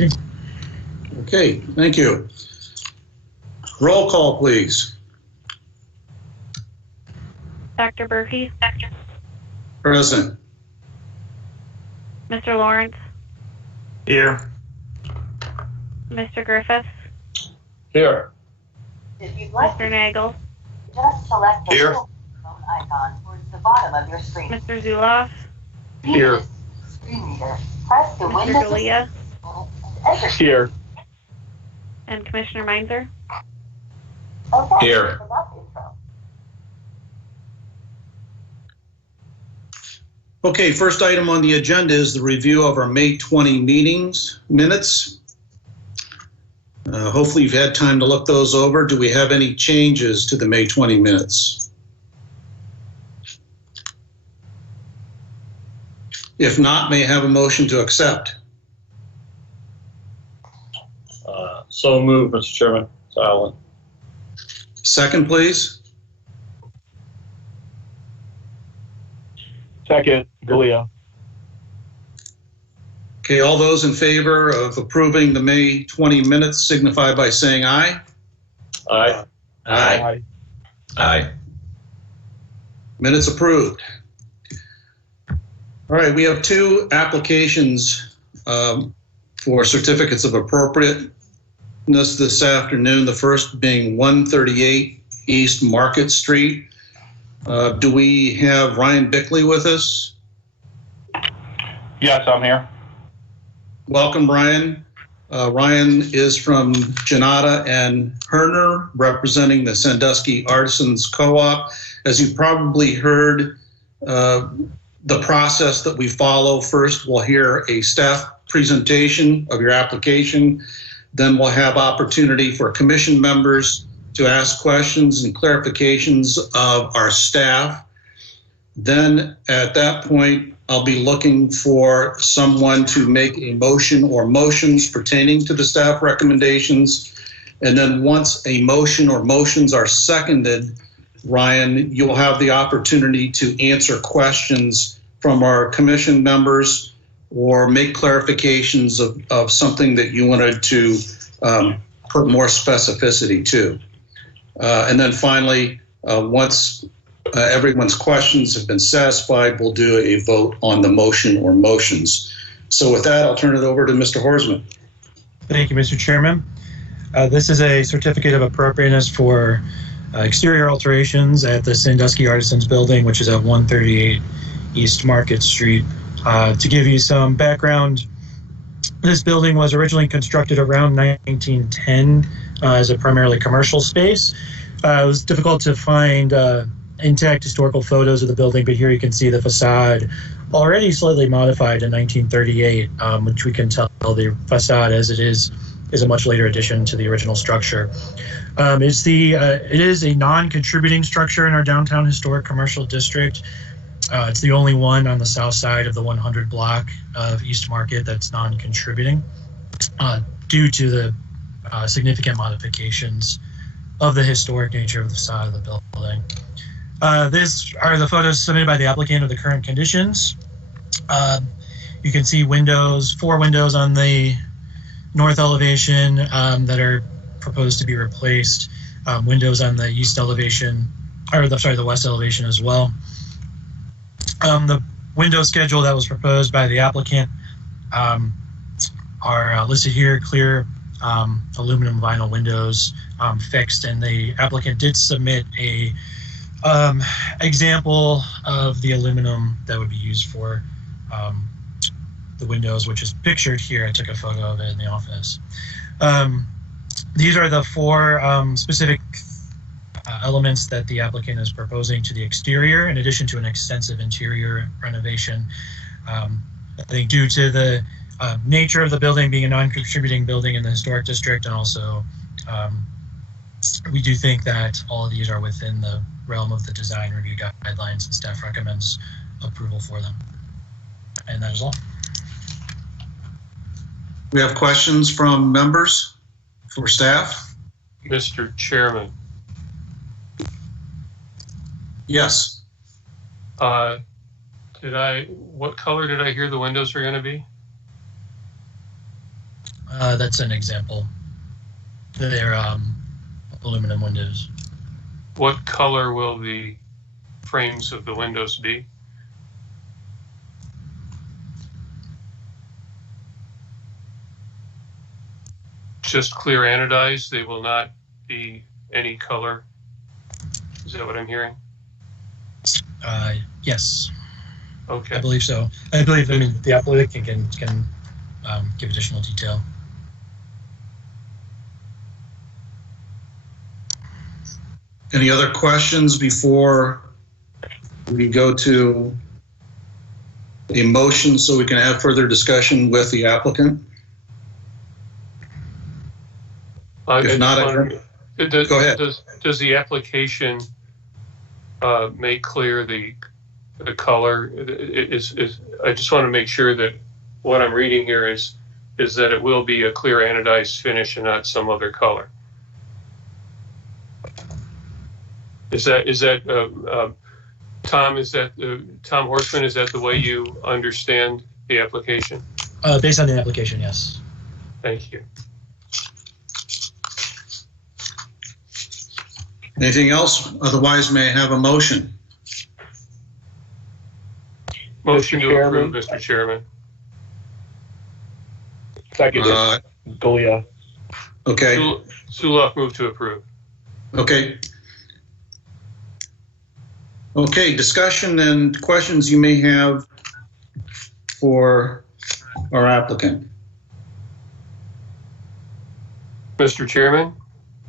Okay, thank you. Roll call, please. Dr. Berkey? Present. Mr. Lawrence? Here. Mr. Griffiths? Here. If you'd like Mr. Nagel? just select the Here. little phone icon towards the bottom of your screen. Mr. Zuloff? Here. Screen reader. Press the Mr. Windows Dalia? and enter. Here. And Commissioner Meinzer? Okay, Here. enough info. Okay, first item on the agenda is the review of our May 20 meetings minutes. Hopefully you've had time to look those over. Do we have any changes to the May 20 minutes? If not, may I have a motion to accept? So moved, Mr. Chairman. Silent. Second, please. Second, Galea. Okay, all those in favor of approving the May 20 minutes signify by saying aye. Aye. Aye. Aye. Minutes approved. All right, we have two applications for certificates of appropriateness this afternoon. The first being 138 East Market Street. Do we have Ryan Bickley with us? Yes, I'm here. Welcome, Ryan. Ryan is from Janata and Herner, representing the Sandusky Artisans Co-op. As you probably heard, the process that we follow, first we'll hear a staff presentation of your application. Then we'll have opportunity for commission members to ask questions and clarifications of our staff. Then at that point, I'll be looking for someone to make a motion or motions pertaining to the staff recommendations. And then once a motion or motions are seconded, Ryan, you'll have the opportunity to answer questions from our commission members or make clarifications of something that you wanted to put more specificity to. And then finally, once everyone's questions have been satisfied, we'll do a vote on the motion or motions. So with that, I'll turn it over to Mr. Horsman. Thank you, Mr. Chairman. This is a certificate of appropriateness for exterior alterations at the Sandusky Artisans Building, which is at 138 East Market Street. To give you some background, this building was originally constructed around 1910 as a primarily commercial space. It was difficult to find intact historical photos of the building, but here you can see the facade already slightly modified in 1938, which we can tell the facade as it is a much later addition to the original structure. It is a non-contributing structure in our downtown historic commercial district. It's the only one on the south side of the 100 block of East Market that's non-contributing due to the significant modifications of the historic nature of the facade of the building. These are the photos submitted by the applicant of the current conditions. You can see windows, 4 windows on the north elevation that are proposed to be replaced. Windows on the east elevation, or the west elevation as well. The window schedule that was proposed by the applicant are listed here: clear aluminum vinyl windows, fixed, and the applicant did submit a example of the aluminum that would be used for the windows, which is pictured here. I took a photo of it in the office. These are the 4 specific elements that the applicant is proposing to the exterior, in addition to an extensive interior renovation. I think due to the nature of the building being a non-contributing building in the historic district, and also we do think that all of these are within the realm of the design review guidelines, and staff recommends approval for them. And that is all. We have questions from members for staff? Mr. Chairman. Yes. What color did I hear the windows are going to be? That's an example. They're aluminum windows. What color will the frames of the windows be? Just clear anodized, they will not be any color? Is that what I'm hearing? Yes, Okay. I believe so. I mean, the applicant can give additional detail. Any other questions before we go to the motion so we can have further discussion with the applicant? If not, go ahead. Does the application make clear the color? I just want to make sure that what I'm reading here is that it will be a clear anodized finish and not some other color. Is that Tom? Tom Horstman? Is that the way you understand the application? Based on the application, yes. Thank you. Anything else? Otherwise, may I have a motion? Motion to Chairman. approve, Mr. Chairman. Second. Golia. Okay. Suloff, move to approve. Okay. Okay, discussion and questions you may have for our applicant. Mr. Chairman,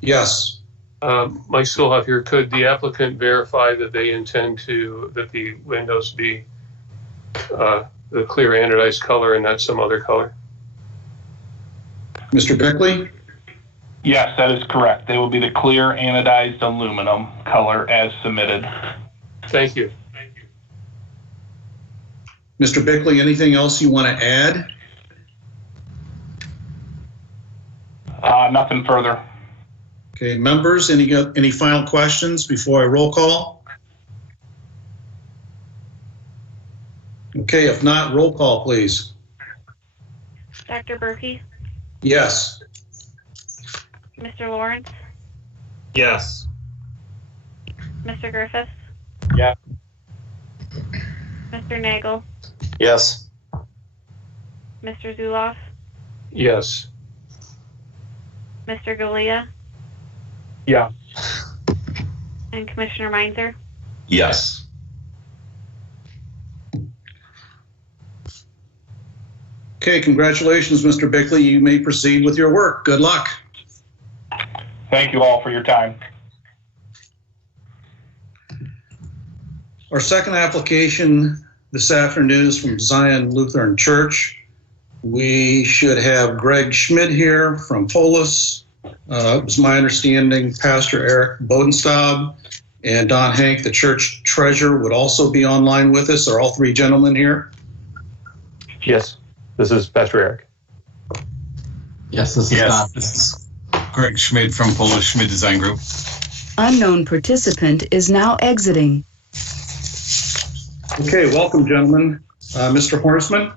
Yes. Mike Suloff here. Could the applicant verify that they intend that the windows be the clear anodized color and not some other color? Mr. Bickley? Yes, that is correct. They will be the clear anodized aluminum color as submitted. Thank you. Mr. Bickley, anything else you want to add? Nothing further. Okay, members, any final questions before I roll call? Okay, if not, roll call, please. Dr. Berkey? Yes. Mr. Lawrence? Yes. Mr. Griffiths? Yeah. Mr. Nagel? Yes. Mr. Zuloff? Yes. Mr. Golia? Yeah. And Commissioner Meinzer? Yes. Okay, congratulations, Mr. Bickley. You may proceed with your work. Good luck. Thank you all for your time. Our second application this afternoon is from Zion Lutheran Church. We should have Greg Schmidt here from Polis. It was my understanding Pastor Eric Bodenstab and Don Hank, the church treasurer, would also be online with us. Are all three gentlemen here? Yes. This is Pastor Eric. Yes, this is Don. This is Greg Schmidt from Polish Schmidt Design Group. Unknown participant is now exiting. Okay, welcome, gentlemen. Mr. Horstman?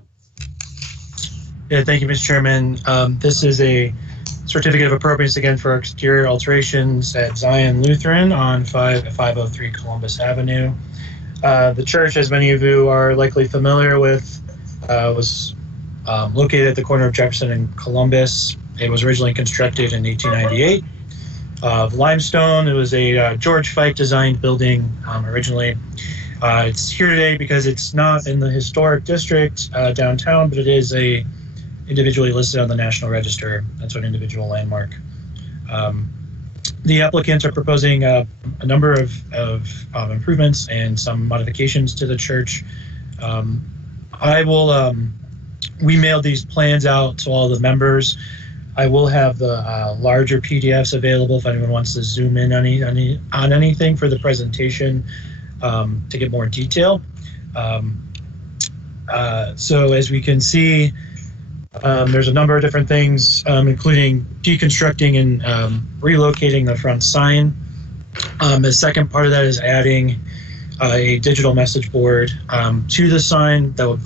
Yeah, thank you, Mr. Chairman. This is a certificate of appropriateness again for exterior alterations at Zion Lutheran on 503 Columbus Avenue. The church, as many of you are likely familiar with, was located at the corner of Jefferson and Columbus. It was originally constructed in 1898 of limestone. It was a George Fike designed building originally. It's here today because it's not in the historic district downtown, but it is individually listed on the National Register. That's an individual landmark. The applicants are proposing a number of improvements and some modifications to the church. We mailed these plans out to all the members. I will have the larger PDFs available if anyone wants to zoom in on anything for the presentation to get more detail. So as we can see, there's a number of different things, including deconstructing and relocating the front sign. The second part of that is adding a digital message board to the sign that would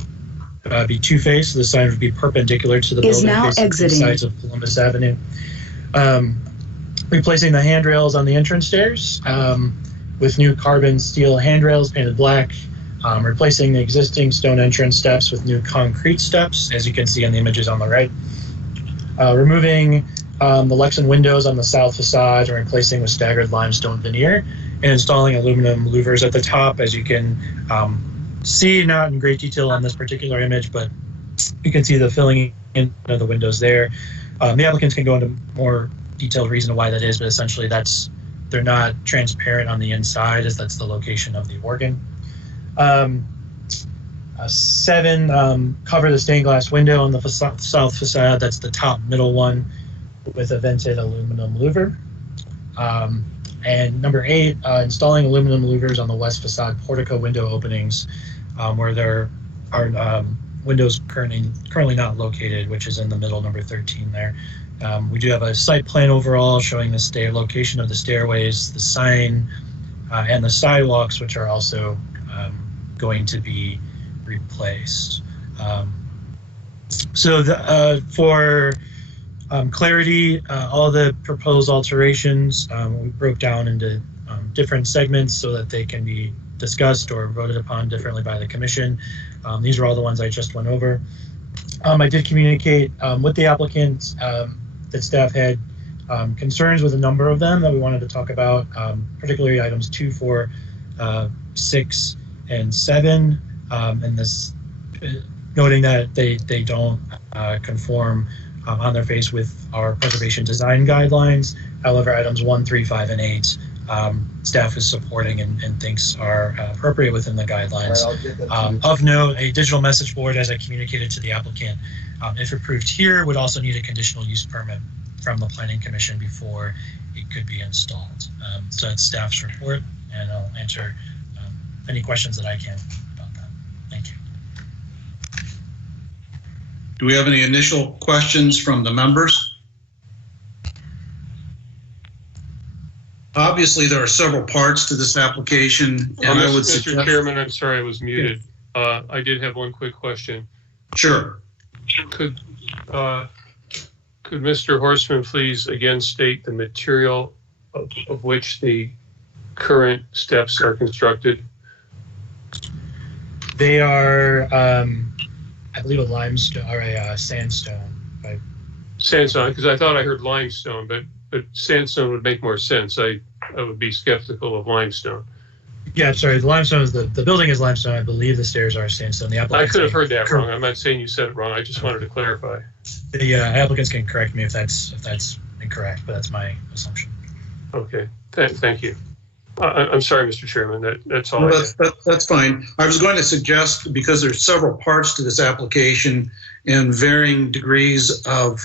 be two-faced. The sign would be perpendicular to the Is building now facing exiting. the sides of Columbus Avenue. Replacing the handrails on the entrance stairs with new carbon steel handrails painted black. Replacing the existing stone entrance steps with new concrete steps, as you can see in the images on the right. Removing the Lexan windows on the south facade and replacing with staggered limestone veneer, and installing aluminum louvers at the top, as you can see, not in great detail on this particular image, but you can see the filling in of the windows there. The applicants can go into more detailed reason why that is, but essentially they're not transparent on the inside, as that's the location of the organ. 7, cover the stained glass window on the south facade. That's the top middle one with a vented aluminum louver. And number 8, installing aluminum louvers on the west facade portico window openings where there are windows currently not located, which is in the middle, number 13 there. We do have a site plan overall showing the location of the stairways, the sign, and the sidewalks, which are also going to be replaced. For clarity, all the proposed alterations we broke down into different segments so that they can be discussed or voted upon differently by the commission. These are all the ones I just went over. I did communicate with the applicant that staff had concerns with a number of them that we wanted to talk about, particularly items 2, 4, 6, and 7, and this noting that they don't conform on their face with our preservation design guidelines. However, items 1, 3, 5, and 8 staff is supporting and thinks are appropriate within the guidelines. Of note, a digital message board, as I communicated to the applicant, if approved here, would also need a conditional use permit from the Planning Commission before it could be installed. So that's staff's report, and I'll answer any questions that I can about that. Thank you. Do we have any initial questions from the members? Obviously, there are several parts to this application, and I would suggest... Mr. Chairman, I'm sorry I was muted. I did have one quick question. Sure. Could Mr. Horstman please again state the material of which the current steps are constructed? They are, I believe, a limestone or a sandstone. Right? Sandstone, because I thought I heard limestone, but sandstone would make more sense. I would be skeptical of limestone. Yeah, sorry. The limestone is the building is limestone. I believe the stairs are sandstone. The I could have heard that wrong. I'm not saying you said it wrong. I just wanted to clarify. The applicants can correct me if that's incorrect, but that's my assumption. Okay. Thank you. I'm sorry, Mr. Chairman. That's all. No, that's fine. I was going to suggest, because there's several parts to this application and varying degrees of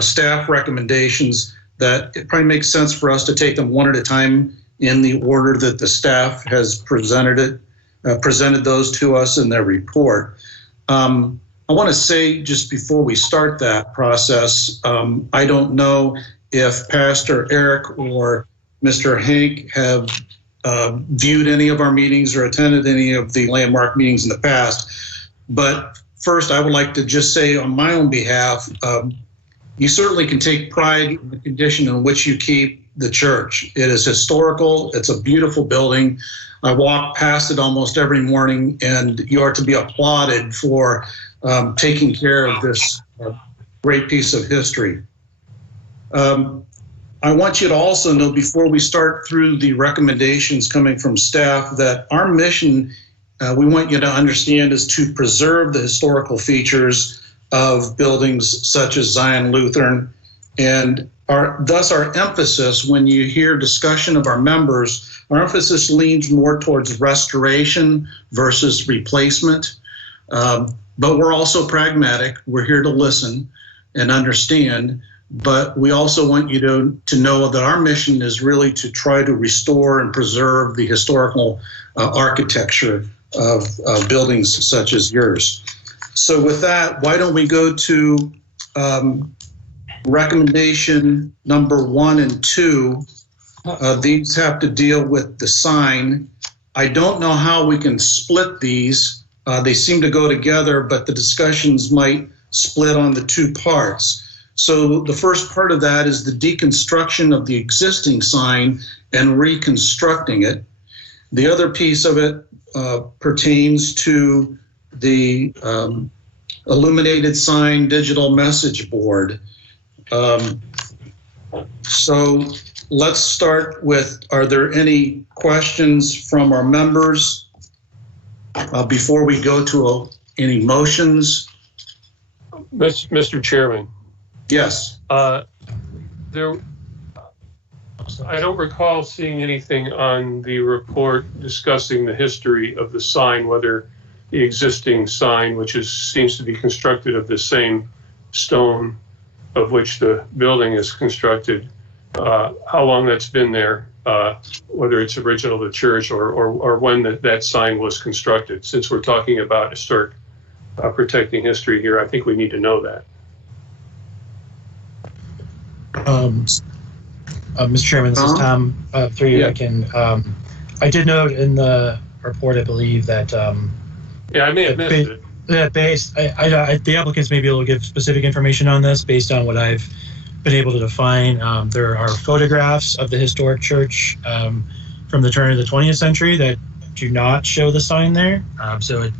staff recommendations, that it probably makes sense for us to take them one at a time in the order that the staff has presented those to us in their report. I want to say, just before we start that process, I don't know if Pastor Eric or Mr. Hank have viewed any of our meetings or attended any of the landmark meetings in the past. But first, I would like to just say on my own behalf, you certainly can take pride in the condition in which you keep the church. It is historical. It's a beautiful building. I walk past it almost every morning, and you are to be applauded for taking care of this great piece of history. I want you to also know, before we start through the recommendations coming from staff, that our mission, we want you to understand, is to preserve the historical features of buildings such as Zion Lutheran, and thus our emphasis, when you hear discussion of our members, our emphasis leans more towards restoration versus replacement. But we're also pragmatic. We're here to listen and understand, but we also want you to know that our mission is really to try to restore and preserve the historical architecture of buildings such as yours. So with that, why don't we go to recommendation number 1 and 2. These have to deal with the sign. I don't know how we can split these They seem to go together, but the discussions might split on the two parts. So the first part of that is the deconstruction of the existing sign and reconstructing it. The other piece of it pertains to the illuminated sign digital message board. So let's start with, are there any questions from our members before we go to any motions? Mr. Chairman. Yes. I don't recall seeing anything on the report discussing the history of the sign, whether the existing sign, which seems to be constructed of the same stone of which the building is constructed, how long that's been there, whether it's original to church or when that sign was constructed. Since we're talking about historic protecting history here, I think we need to know that. Mr. Chairman, this is Tom. Through you, Yeah. I did note in the report, I believe, that Yeah, I may have missed it. that the applicants may be able to give specific information on this based on what I've been able to define. There are photographs of the historic church from the turn of the 20th century that do not show the sign there. So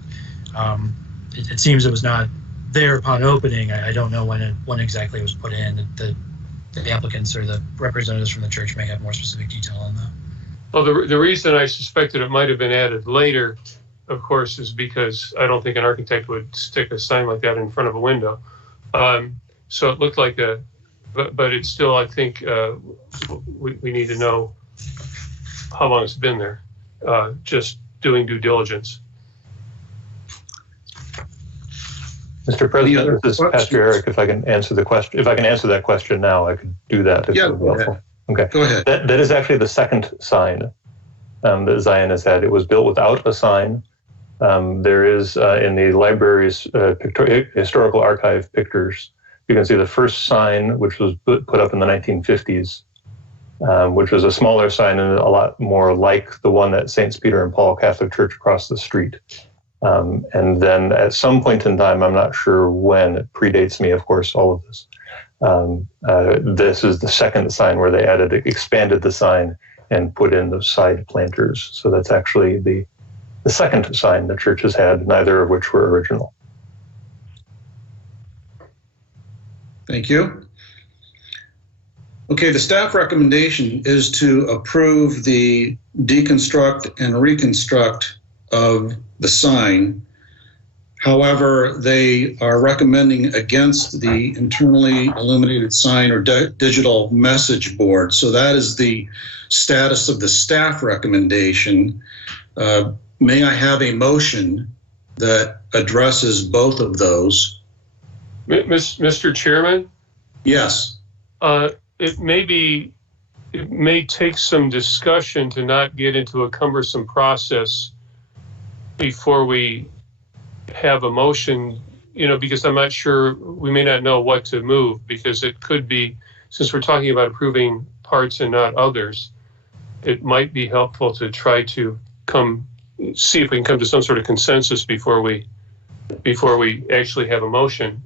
it seems it was not there upon opening. I don't know when exactly it was put in. The applicants or the representatives from the church may have more specific detail on that. Well, the reason I suspected it might have been added later, of course, is because I don't think an architect would stick a sign like that in front of a window. So it looked like but it's still, I think, we need to know how long it's been there, just doing due diligence. Mr. President, this is Pastor Eric. If I can answer the question, if I can answer that question now, I could do that. Yeah, go ahead. Okay. Go ahead. That is actually the second sign that Zion has had. It was built without a sign. There is in the library's historical archive pictures, you can see the first sign, which was put up in the 1950s, which was a smaller sign and a lot more like the one at St. Peter and Paul Catholic Church across the street. And then at some point in time, I'm not sure when, it predates me, of course, all of this. This is the second sign where they expanded the sign and put in the side planters. So that's actually the second sign the church has had, neither of which were original. Thank you. Okay, the staff recommendation is to approve the deconstruct and reconstruct of the sign. However, they are recommending against the internally illuminated sign or digital message board. So that is the status of the staff recommendation. May I have a motion that addresses both of those? Mr. Chairman? Yes. It may take some discussion to not get into a cumbersome process before we have a motion, because I'm not sure, we may not know what to move, because it could be, since we're talking about approving parts and not others, it might be helpful to try to see if we can come to some sort of consensus before we actually have a motion.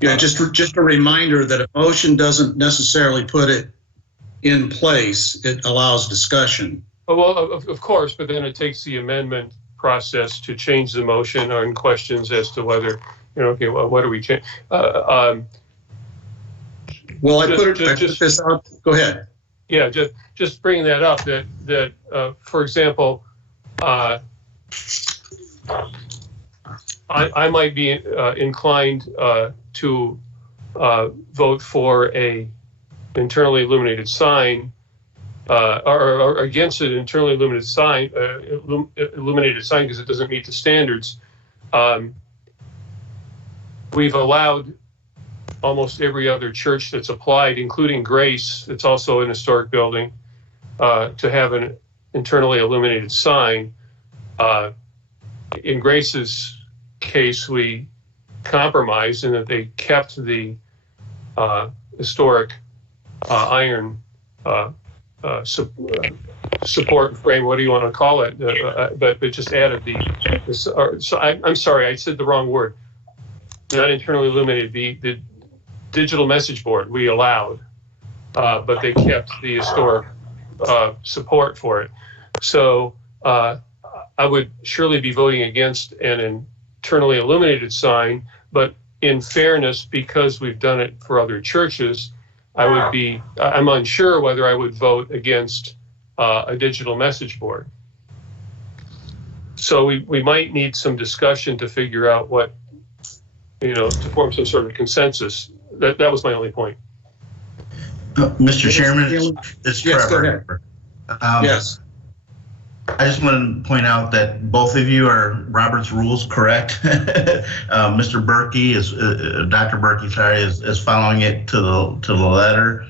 Yeah, just a reminder that a motion doesn't necessarily put it in place. It allows discussion. Oh, well, of course, but then it takes the amendment process to change the motion on questions as to whether, okay, well, what are we changing? Well, I put this out. Go ahead. Yeah, just bringing that up, that for example, I might be inclined to vote for a internally illuminated sign, or against an internally illuminated sign, because it doesn't meet the standards. We've allowed almost every other church that's applied, including Grace, that's also an historic building, to have an internally illuminated sign. In Grace's case, we compromised in that they kept the historic iron support frame, what do you want to call it? But just added the I'm sorry, I said the wrong word. Not internally illuminated. The digital message board we allowed, but they kept the historic support for it. So I would surely be voting against an internally illuminated sign, but in fairness, because we've done it for other churches, I'm unsure whether I would vote against a digital message board. So we might need some discussion to figure out what, to form some sort of consensus. That was my only point. Mr. Chairman, it's Trevor. Yes. I just want to point out that both of you are Robert's rules correct. Mr. Berkey Dr. Berkey, sorry, is following it to the letter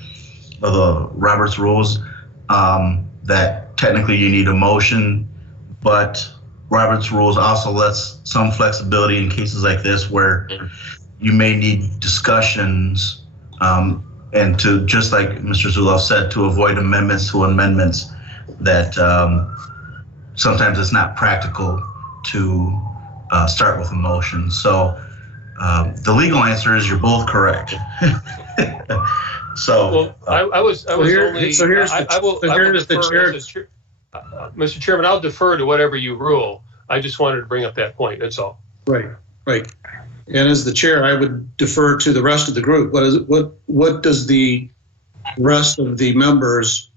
of the Robert's rules. That technically you need a motion, but Robert's rules also lets some flexibility in cases like this where you may need discussions, and to, just like Mr. Zuloff said, to avoid amendments to amendments, that sometimes it's not practical to start with a motion. So the legal answer is you're both correct. So Mr. Chairman, I'll defer to whatever you rule. I just wanted to bring up that point. That's all. Right. And as the chair, I would defer to the rest of the group. What does the rest of the members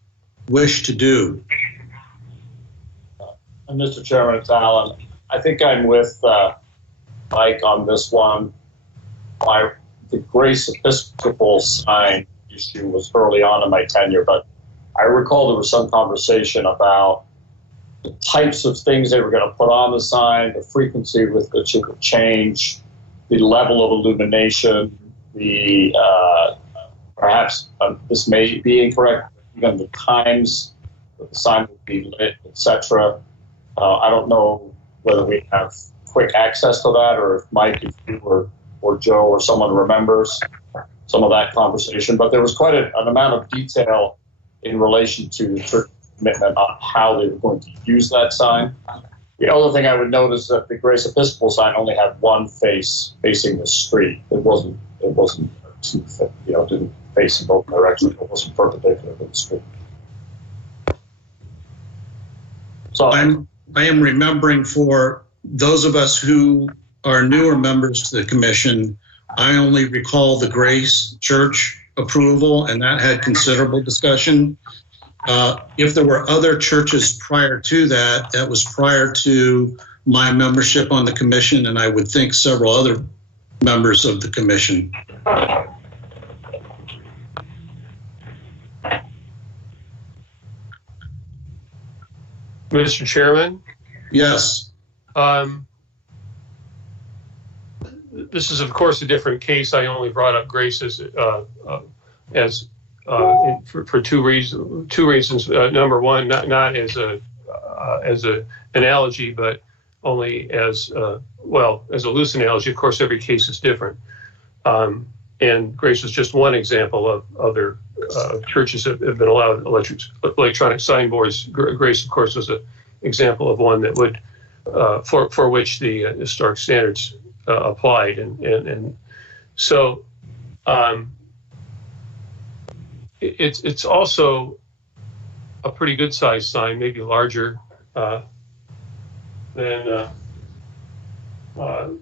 wish to do? Mr. Chairman, it's Alan. I think I'm with Mike on this one. The Grace Episcopal sign issue was early on in my tenure, but I recall there was some conversation about the types of things they were going to put on the sign, the frequency with which it would change, the level of illumination, the perhaps this may be incorrect, even the times that the sign would be lit, etc. I don't know whether we have quick access to that, or if Mike, if you or Joe or someone remembers some of that conversation. But there was quite an amount of detail in relation to church commitment on how they were going to use that sign. The other thing I would note is that the Grace Episcopal sign only had one face facing the street. It wasn't didn't face in both directions. It wasn't perpendicular to the street. So I am remembering, for those of us who are newer members to the commission, I only recall the Grace Church approval, and that had considerable discussion. If there were other churches prior to that, that was prior to my membership on the commission, and I would think several other members of the commission. Mr. Chairman? Yes. This is, of course, a different case. I only brought up Grace for two reasons. Number one, not as a analogy, but only as a loose analogy. Of course, every case is different. And Grace was just one example of other churches that have been allowed electronic signboards. Grace, of course, was an example of one that would for which the historic standards applied, and so it's also a pretty good sized sign, maybe larger than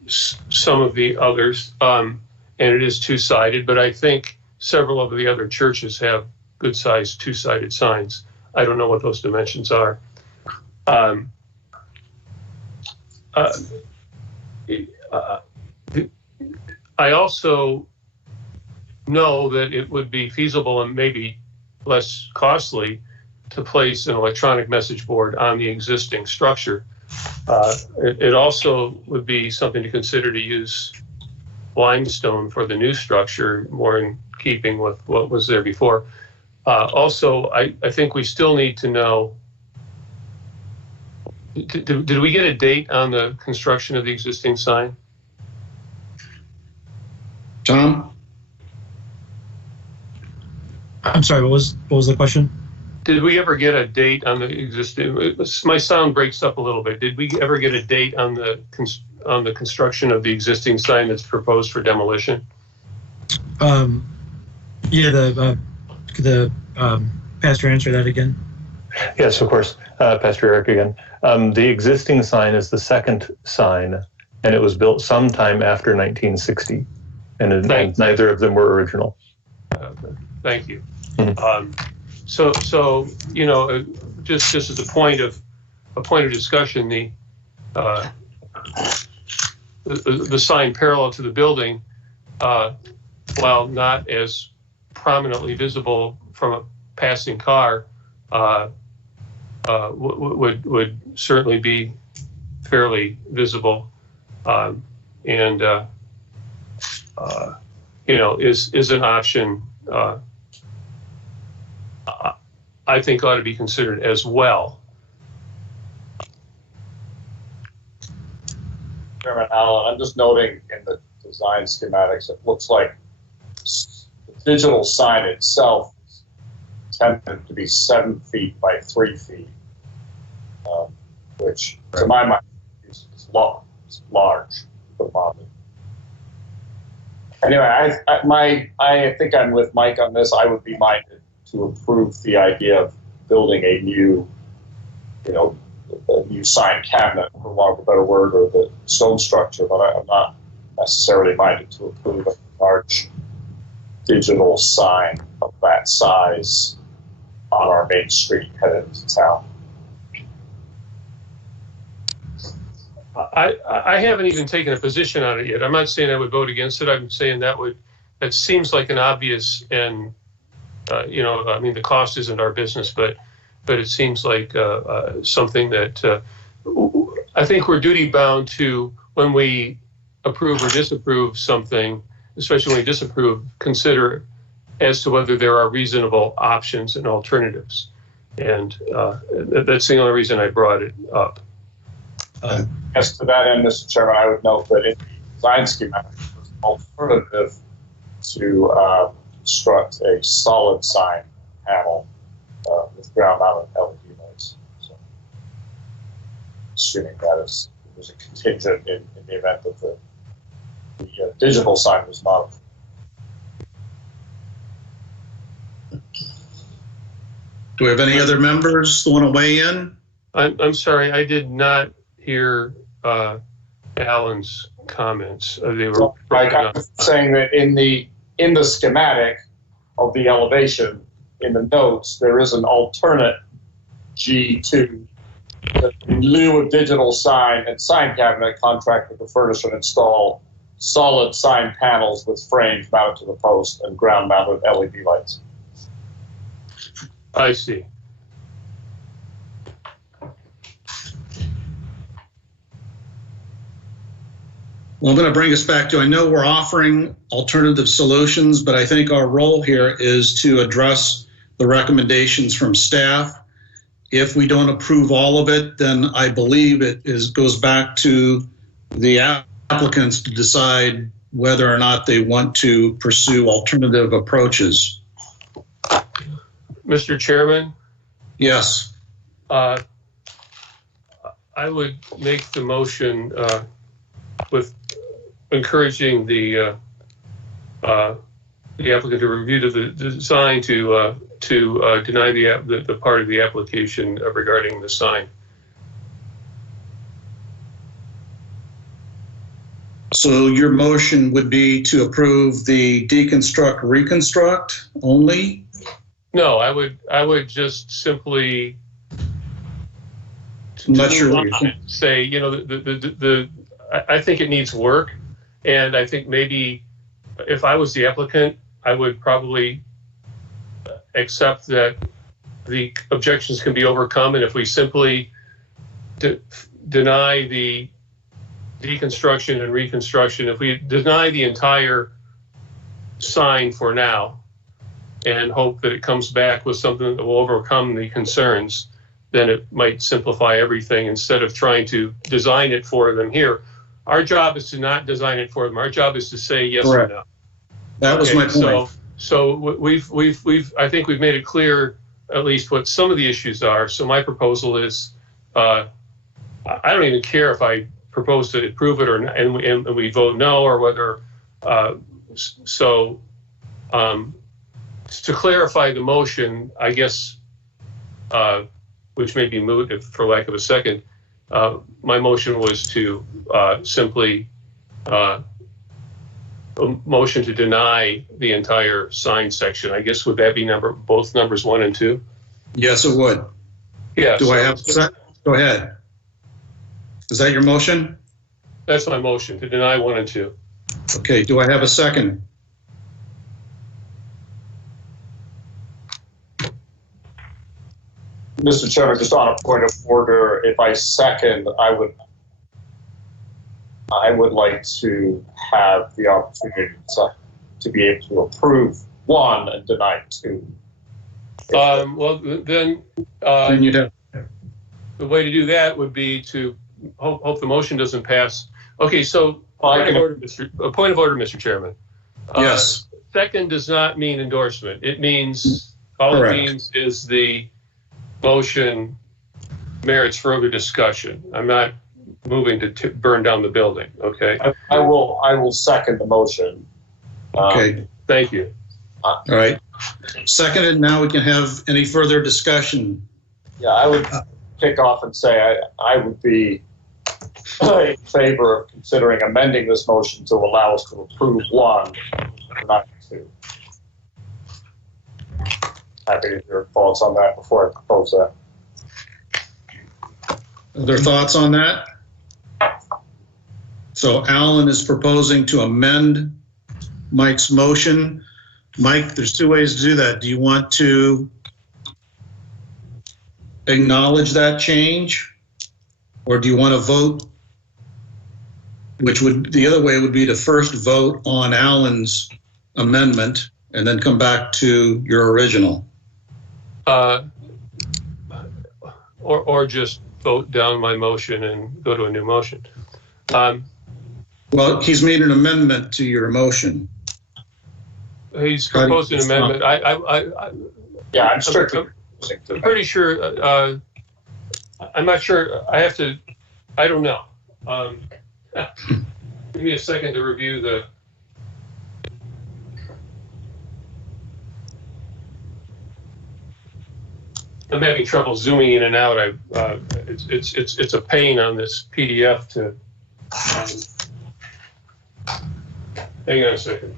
some of the others, and it is two-sided, but I think several of the other churches have good sized two-sided signs. I don't know what those dimensions are. I also know that it would be feasible and maybe less costly to place an electronic message board on the existing structure. It also would be something to consider to use limestone for the new structure, more in keeping with what was there before. Also, I think we still need to know, did we get a date on the construction of the existing sign? Tom? I'm sorry, what was the question? Did we ever get a date on the existing? My sound breaks up a little bit. Did we ever get a date on the construction of the existing sign that's proposed for demolition? Yeah, the Pastor answer that again. Yes, of course. Pastor Eric again. The existing sign is the second sign, and it was built sometime after 1960, and neither of them were original. Thank you. So you know, just as a point of discussion, the sign parallel to the building, while not as prominently visible from a passing car, would certainly be fairly visible, and you know, is an option. I think ought to be considered as well. Chairman Allen, I'm just noting in the design schematics, it looks like the digital sign itself is intended to be 7 feet by 3 feet, which to my mind is large. Anyway, I think I'm with Mike on this. I would be minded to approve the idea of building a new, you know, a new sign cabinet, for want of a better word, or the stone structure, but I'm not necessarily minded to approve a large digital sign of that size on our main street headed into town. I haven't even taken a position on it yet. I'm not saying I would vote against it. I'm saying that seems like an obvious, and you know, I mean, the cost isn't our business, but it seems like something that I think we're duty bound to, when we approve or disapprove something, especially when we disapprove, consider as to whether there are reasonable options and alternatives. And that's the only reason I brought it up. As to that end, Mr. Chairman, I would note that in the design schematic, there's an alternative to construct a solid sign panel with ground-mounted LED lights. So, assuming that was a contingent in the event that the digital sign was not. Do we have any other members that want to weigh in? I'm sorry, I did not hear Alan's comments. They were Right, I'm saying that in the schematic of the elevation, in the notes, there is an alternate G2 that, in lieu of digital sign and sign cabinet, contractor to furnish and install solid sign panels with frames mounted to the post and ground-mounted LED lights. I see. Well, I'm going to bring us back to, I know we're offering alternative solutions, but I think our role here is to address the recommendations from staff. If we don't approve all of it, then I believe it goes back to the applicants to decide whether or not they want to pursue alternative approaches. Mr. Chairman? Yes. I would make the motion with encouraging the applicant to review the design to deny the part of the application regarding the sign. So your motion would be to approve the deconstruct, reconstruct only? No, I would just simply say, you know, I think it needs work, and I think maybe if I was the applicant, I would probably accept that the objections can be overcome, and if we simply deny the deconstruction and reconstruction, if we deny the entire sign for now and hope that it comes back with something that will overcome the concerns, then it might simplify everything instead of trying to design it for them here. Our job is to not design it for them. Our job is to say yes or no. That was my point. So we've I think we've made it clear at least what some of the issues are. So my proposal is, I don't even care if I propose to approve it or not, and we vote no, or whether, to clarify the motion, I guess, which may be moot if, for lack of a second, my motion was to simply a motion to deny the entire sign section. I guess, would that be both numbers 1 and 2? Yes, it would. Yeah. Do I have, go ahead. Is that your motion? That's my motion, to deny 1 and 2. Okay, do I have a second? Mr. Chairman, just on a point of order, if I second, I would like to have the opportunity to be able to approve 1 and deny 2. Well, then You'd have, the way to do that would be to hope the motion doesn't pass. Okay, so a point of order, Mr. Chairman. yes. Second does not mean endorsement. It means, all Correct. it means is the motion merits further discussion. I'm not moving to burn down the building, okay? I will second the motion. Okay, Thank you. all right. Seconded, now we can have any further discussion. Yeah, I would kick off and say I would be in favor of considering amending this motion to allow us to approve 1, not 2. Happy to hear thoughts on that before I propose that. Other thoughts on that? So Alan is proposing to amend Mike's motion. Mike, there's 2 ways to do that. Do you want to acknowledge that change? Or do you want to vote? The other way would be to first vote on Alan's amendment and then come back to your original. Or just vote down my motion and go to a new motion. Well, he's made an amendment to your motion. He's proposed an amendment. Yeah, I'm strictly. I'm pretty sure. I'm not sure. I don't know. Give me a second to review the. I'm having trouble zooming in and out. It's a pain on this PDF to. Hang on a second.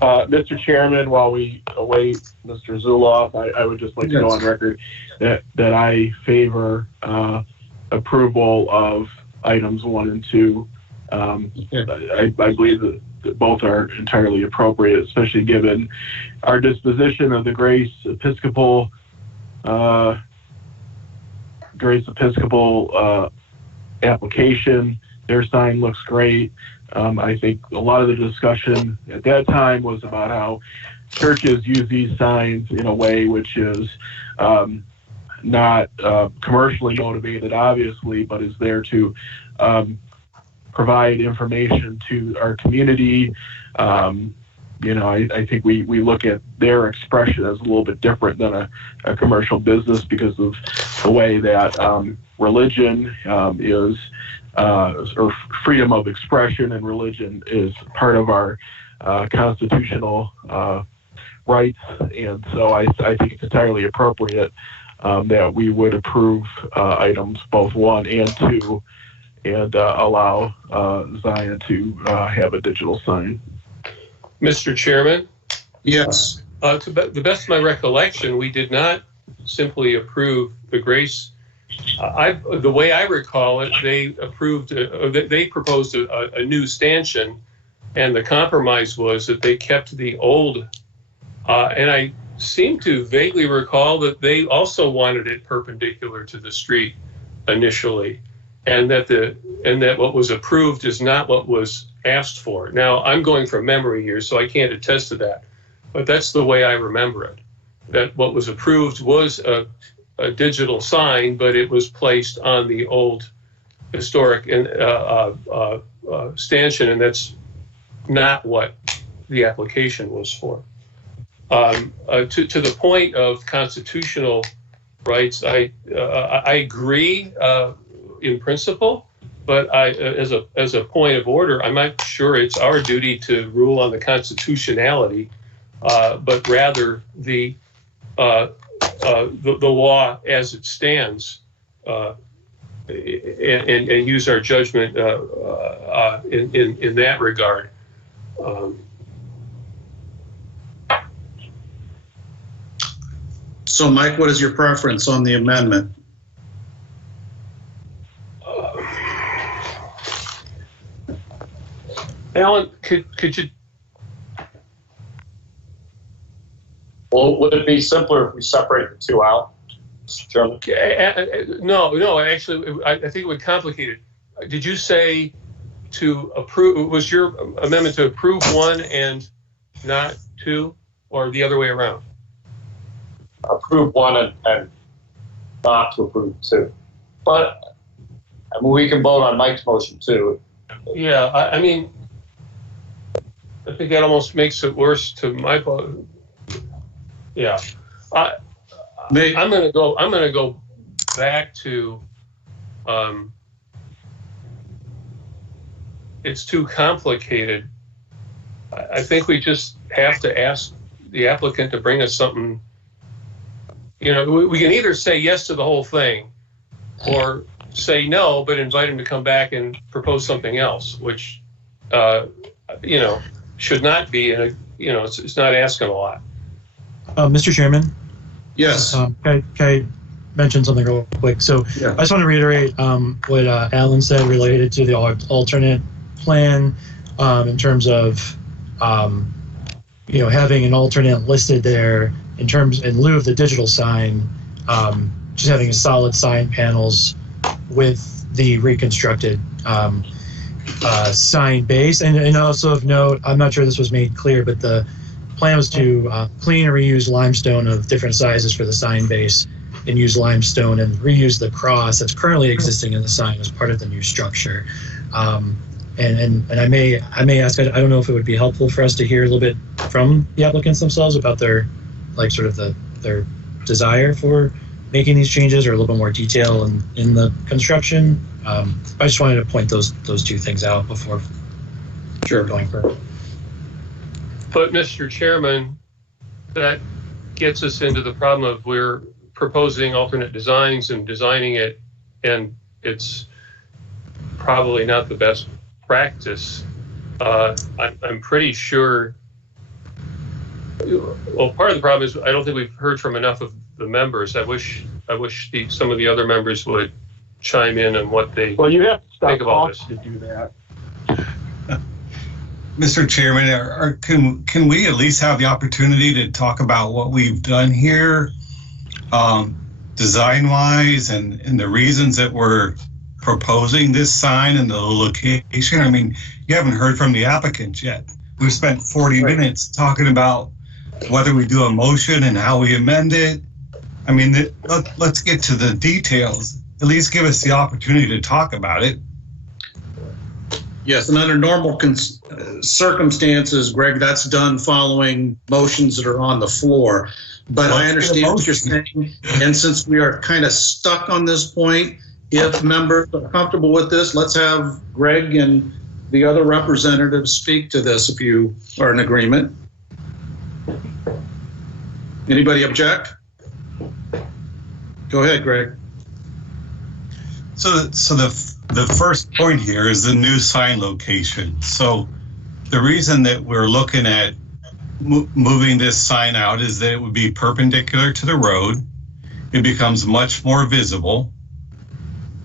Mr. Chairman, while we await Mr. Zuloff, I would just like to go on record that I favor approval of items 1 and 2. I believe that both are entirely appropriate, especially given our disposition of the Grace Episcopal application. Their sign looks great. I think a lot of the discussion at that time was about how churches use these signs in a way which is not commercially motivated, obviously, but is there to provide information to our community. I think we look at their expression as a little bit different than a commercial business because of the way that religion is, or freedom of expression and religion is part of our constitutional rights. And so I think it's entirely appropriate that we would approve items both 1 and 2 and allow Zion to have a digital sign. Mr. Chairman? Yes. To the best of my recollection, we did not simply approve the Grace. The way I recall it, they proposed a new stanchion, and the compromise was that they kept the old. And I seem to vaguely recall that they also wanted it perpendicular to the street initially, and that what was approved is not what was asked for. Now, I'm going from memory here, so I can't attest to that, but that's the way I remember it. That what was approved was a digital sign, but it was placed on the old historic stanchion, and that's not what the application was for. To the point of constitutional rights, I agree in principle, but as a point of order, I'm not sure it's our duty to rule on the constitutionality, but rather the law as it stands, and use our judgment in that regard. So, Mike, what is your preference on the amendment? Alan, could you? Well, would it be simpler if we separate the two out, Mr. Chairman? No, actually, I think it would complicate it. Did you say to approve, was your amendment to approve one and not two, or the other way around? Approve one and not to approve two. But I mean, we can vote on Mike's motion too. Yeah, I mean, I think that almost makes it worse to my point. Yeah, I'm gonna go back to. It's too complicated. I think we just have to ask the applicant to bring us something. You know, we can either say yes to the whole thing, or say no, but invite him to come back and propose something else, which, you know, should not be. It's not asking a lot. Mr. Chairman? Yes. Can I mention something real quick? So yeah. I just want to reiterate what Alan said related to the alternate plan in terms of, having an alternate listed there in lieu of the digital sign, just having a solid sign panels with the reconstructed sign base. And also of note, I'm not sure this was made clear, but the plan was to clean and reuse limestone of different sizes for the sign base, and use limestone and reuse the cross that's currently existing in the sign as part of the new structure. And I may ask, I don't know if it would be helpful for us to hear a little bit from the applicants themselves about their, their desire for making these changes, or a little bit more detail in the construction. I just wanted to point those two things out before going further. But Mr. Chairman, that gets us into the problem of we're proposing alternate designs and designing it, and it's probably not the best practice. I'm pretty sure. Well, part of the problem is I don't think we've heard from enough of the members. I wish some of the other members would chime in on what they you have to stop think about this. To do that. Mr. Chairman, can we at least have the opportunity to talk about what we've done here, design-wise, and the reasons that we're proposing this sign and the location? I mean, you haven't heard from the applicants yet. We've spent 40 minutes talking about whether we do a motion and how we amend it. I mean, let's get to the details. At least give us the opportunity to talk about it. Yes, and under normal circumstances, Greg, that's done following motions that are on the floor. But I understand what you're saying, and since we are kind of stuck on this point, if members are comfortable with this, let's have Greg and the other representatives speak to this if you are in agreement. Anybody object? Go ahead, Greg. So the first point here is the new sign location. So the reason that we're looking at moving this sign out is that it would be perpendicular to the road. It becomes much more visible.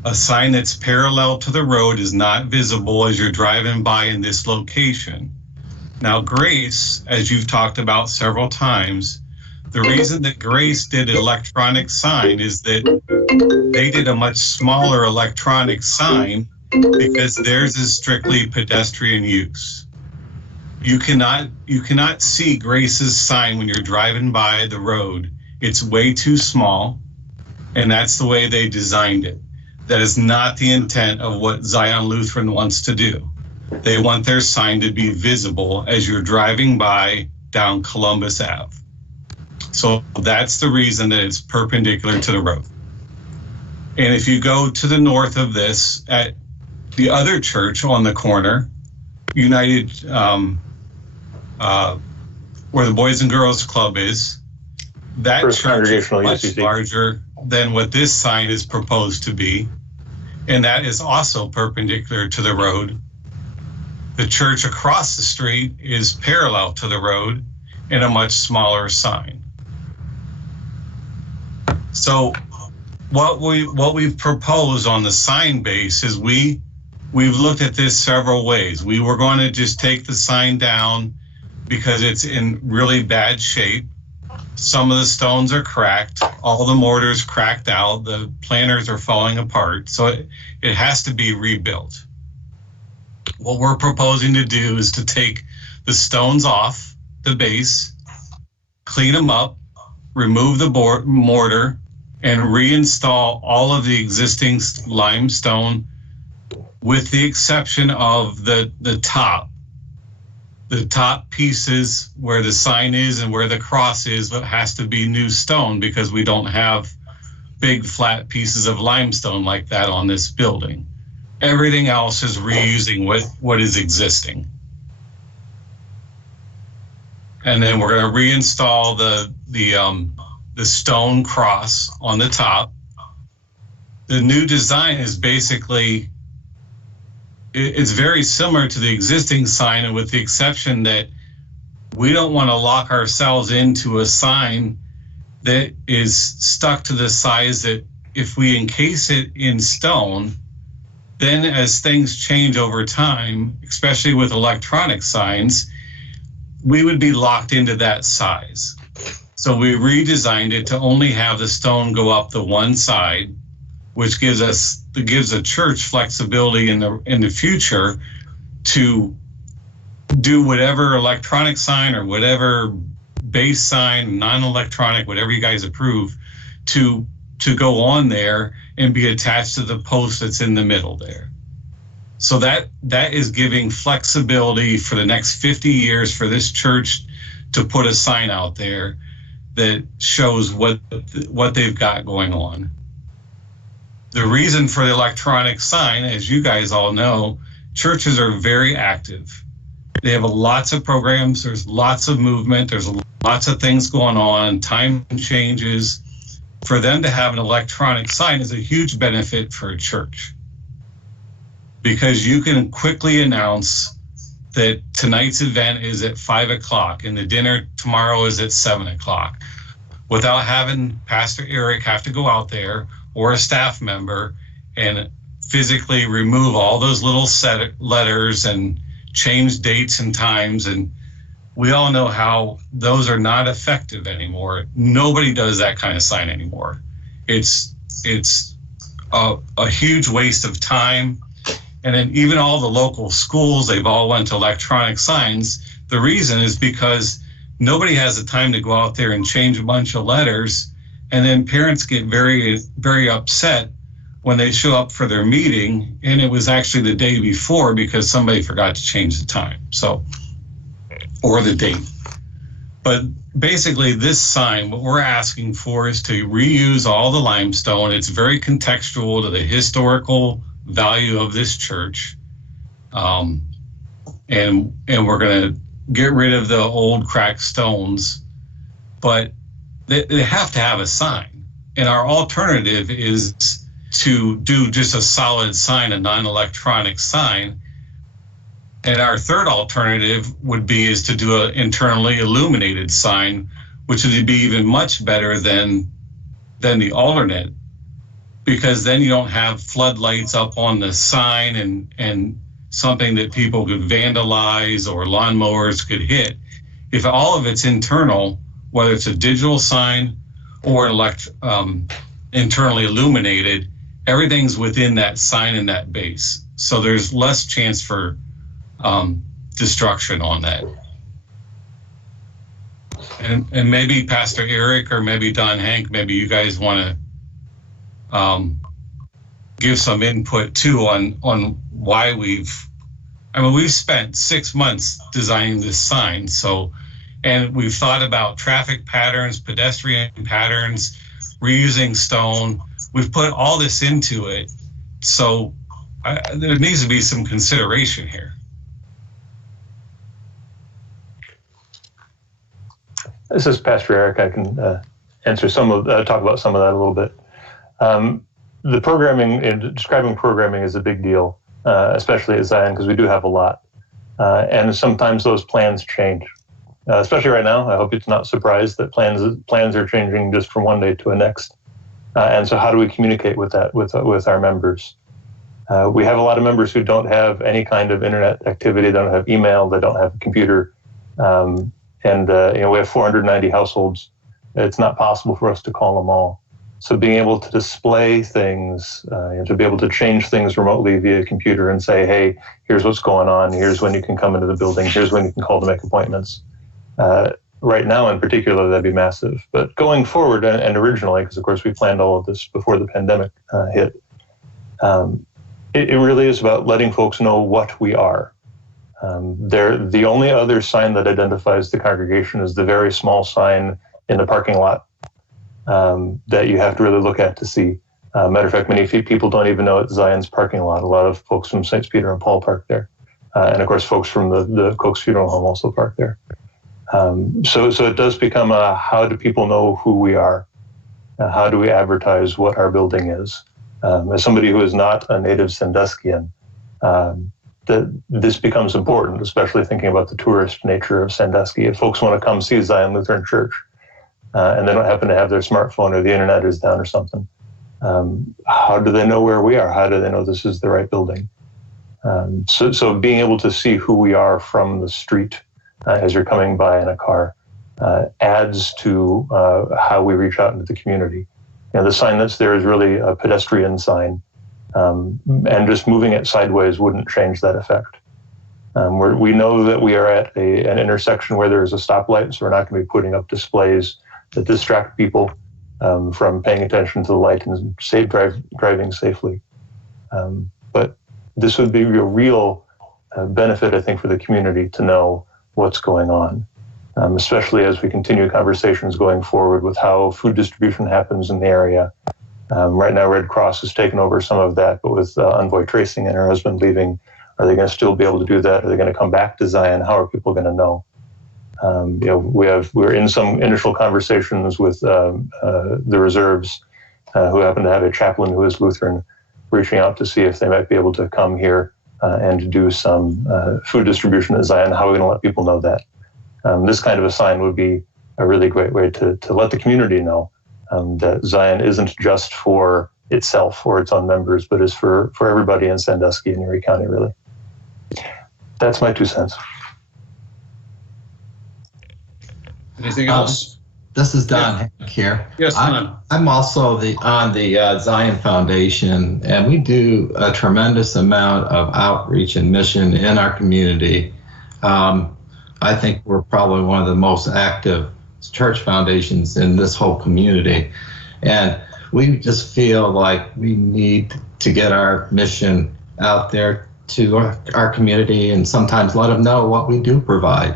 A sign that's parallel to the road is not visible as you're driving by in this location. Now, Grace, as you've talked about several times, the reason that Grace did an electronic sign is that they did a much smaller electronic sign because theirs is strictly pedestrian use. You cannot see Grace's sign when you're driving by the road. It's way too small, and that's the way they designed it. That is not the intent of what Zion Lutheran wants to do. They want their sign to be visible as you're driving by down Columbus Ave. So that's the reason that it's perpendicular to the road. And if you go to the north of this, at the other church on the corner, United, where the Boys and Girls Club is, that First church is Congregational much UCC. larger than what this sign is proposed to be. And that is also perpendicular to the road. The church across the street is parallel to the road and a much smaller sign. So what we've proposed on the sign base is we've looked at this several ways. We were going to just take the sign down because it's in really bad shape. Some of the stones are cracked, all the mortar's cracked out, the planters are falling apart, so it has to be rebuilt. What we're proposing to do is to take the stones off the base, clean them up, remove the mortar, and reinstall all of the existing limestone with the exception of the top pieces where the sign is and where the cross is, but has to be new stone because we don't have big flat pieces of limestone like that on this building. Everything else is reusing what is existing. And then we're going to reinstall the stone cross on the top. The new design is basically, it's very similar to the existing sign, and with the exception that we don't want to lock ourselves into a sign that is stuck to the size that if we encase it in stone, then as things change over time, especially with electronic signs, we would be locked into that size. So we redesigned it to only have the stone go up the one side, which gives the church flexibility in the future to do whatever electronic sign or whatever base sign, non-electronic, whatever you guys approve, to go on there and be attached to the post that's in the middle there. So that is giving flexibility for the next 50 years for this church to put a sign out there that shows what they've got going on. The reason for the electronic sign, as you guys all know, churches are very active. They have lots of programs, there's lots of movement, there's lots of things going on, time changes. For them to have an electronic sign is a huge benefit for a church because you can quickly announce that tonight's event is at 5 o'clock and the dinner tomorrow is at 7 o'clock without having Pastor Eric have to go out there or a staff member and physically remove all those little set letters and change dates and times. And we all know how those are not effective anymore. Nobody does that kind of sign anymore. It's a huge waste of time. And then even all the local schools, they've all went to electronic signs. The reason is because nobody has the time to go out there and change a bunch of letters. And then parents get very, very upset when they show up for their meeting and it was actually the day before because somebody forgot to change the time. So, or the date. But basically this sign, what we're asking for is to reuse all the limestone. It's very contextual to the historical value of this church. And we're gonna get rid of the old cracked stones, but they have to have a sign. And our alternative is to do just a solid sign, a non-electronic sign. And our third alternative is to do an internally illuminated sign, which would be even much better than the alternate, because then you don't have floodlights up on the sign and something that people could vandalize or lawnmowers could hit. If all of it's internal, whether it's a digital sign or internally illuminated, everything's within that sign and that base. So there's less chance for destruction on that. And maybe Pastor Eric or maybe Don Hank, maybe you guys want to give some input too on why we've I mean, we've spent 6 months designing this sign, and we've thought about traffic patterns, pedestrian patterns, reusing stone. We've put all this into it, so there needs to be some consideration here. This is Pastor Eric. I can talk about some of that a little bit. The programming, describing programming is a big deal, especially at Zion, because we do have a lot. And sometimes those plans change, especially right now. I hope it's not surprised that plans are changing just from one day to the next. And so how do we communicate with that, with our members? We have a lot of members who don't have any kind of internet activity. They don't have email. They don't have a computer. We have 490 households. It's not possible for us to call them all. So being able to display things, to be able to change things remotely via computer and say, hey, here's what's going on. Here's when you can come into the building. Here's when you can call to make appointments. Right now, in particular, that'd be massive. But going forward, and originally, because of course we planned all of this before the pandemic hit, it really is about letting folks know what we are. The only other sign that identifies the congregation is the very small sign in the parking lot that you have to really look at to see. Matter of fact, many people don't even know it's Zion's parking lot. A lot of folks from St. Peter and Paul park there. And of course, folks from the Cooke's Funeral Home also park there. So it does become how do people know who we are? How do we advertise what our building is? As somebody who is not a native Sanduskyan, this becomes important, especially thinking about the tourist nature of Sandusky. If folks want to come see Zion Lutheran Church and they don't happen to have their smartphone or the internet is down or something, how do they know where we are? How do they know this is the right building? So being able to see who we are from the street as you're coming by in a car adds to how we reach out into the community. The sign that's there is really a pedestrian sign. And just moving it sideways wouldn't change that effect. We know that we are at an intersection where there's a stoplight, so we're not going to be putting up displays that distract people from paying attention to the light and driving safely. But this would be a real benefit, I think, for the community to know what's going on, especially as we continue conversations going forward with how food distribution happens in the area. Right now, Red Cross has taken over some of that, but with Envoy Tracing and her husband leaving, are they going to still be able to do that? Are they going to come back to Zion? How are people going to know? We're in some initial conversations with the reserves who happen to have a chaplain who is Lutheran, reaching out to see if they might be able to come here and do some food distribution at Zion. How are we going to let people know that? This kind of a sign would be a really great way to let the community know that Zion isn't just for itself or its own members, but is for everybody in Sandusky and Erie County, really. That's my 2 cents. Anything else? This is Don Hank here. Yes, Don. I'm also on the Zion Foundation, and we do a tremendous amount of outreach and mission in our community. I think we're probably one of the most active church foundations in this whole community. And we just feel like we need to get our mission out there to our community and sometimes let them know what we do provide.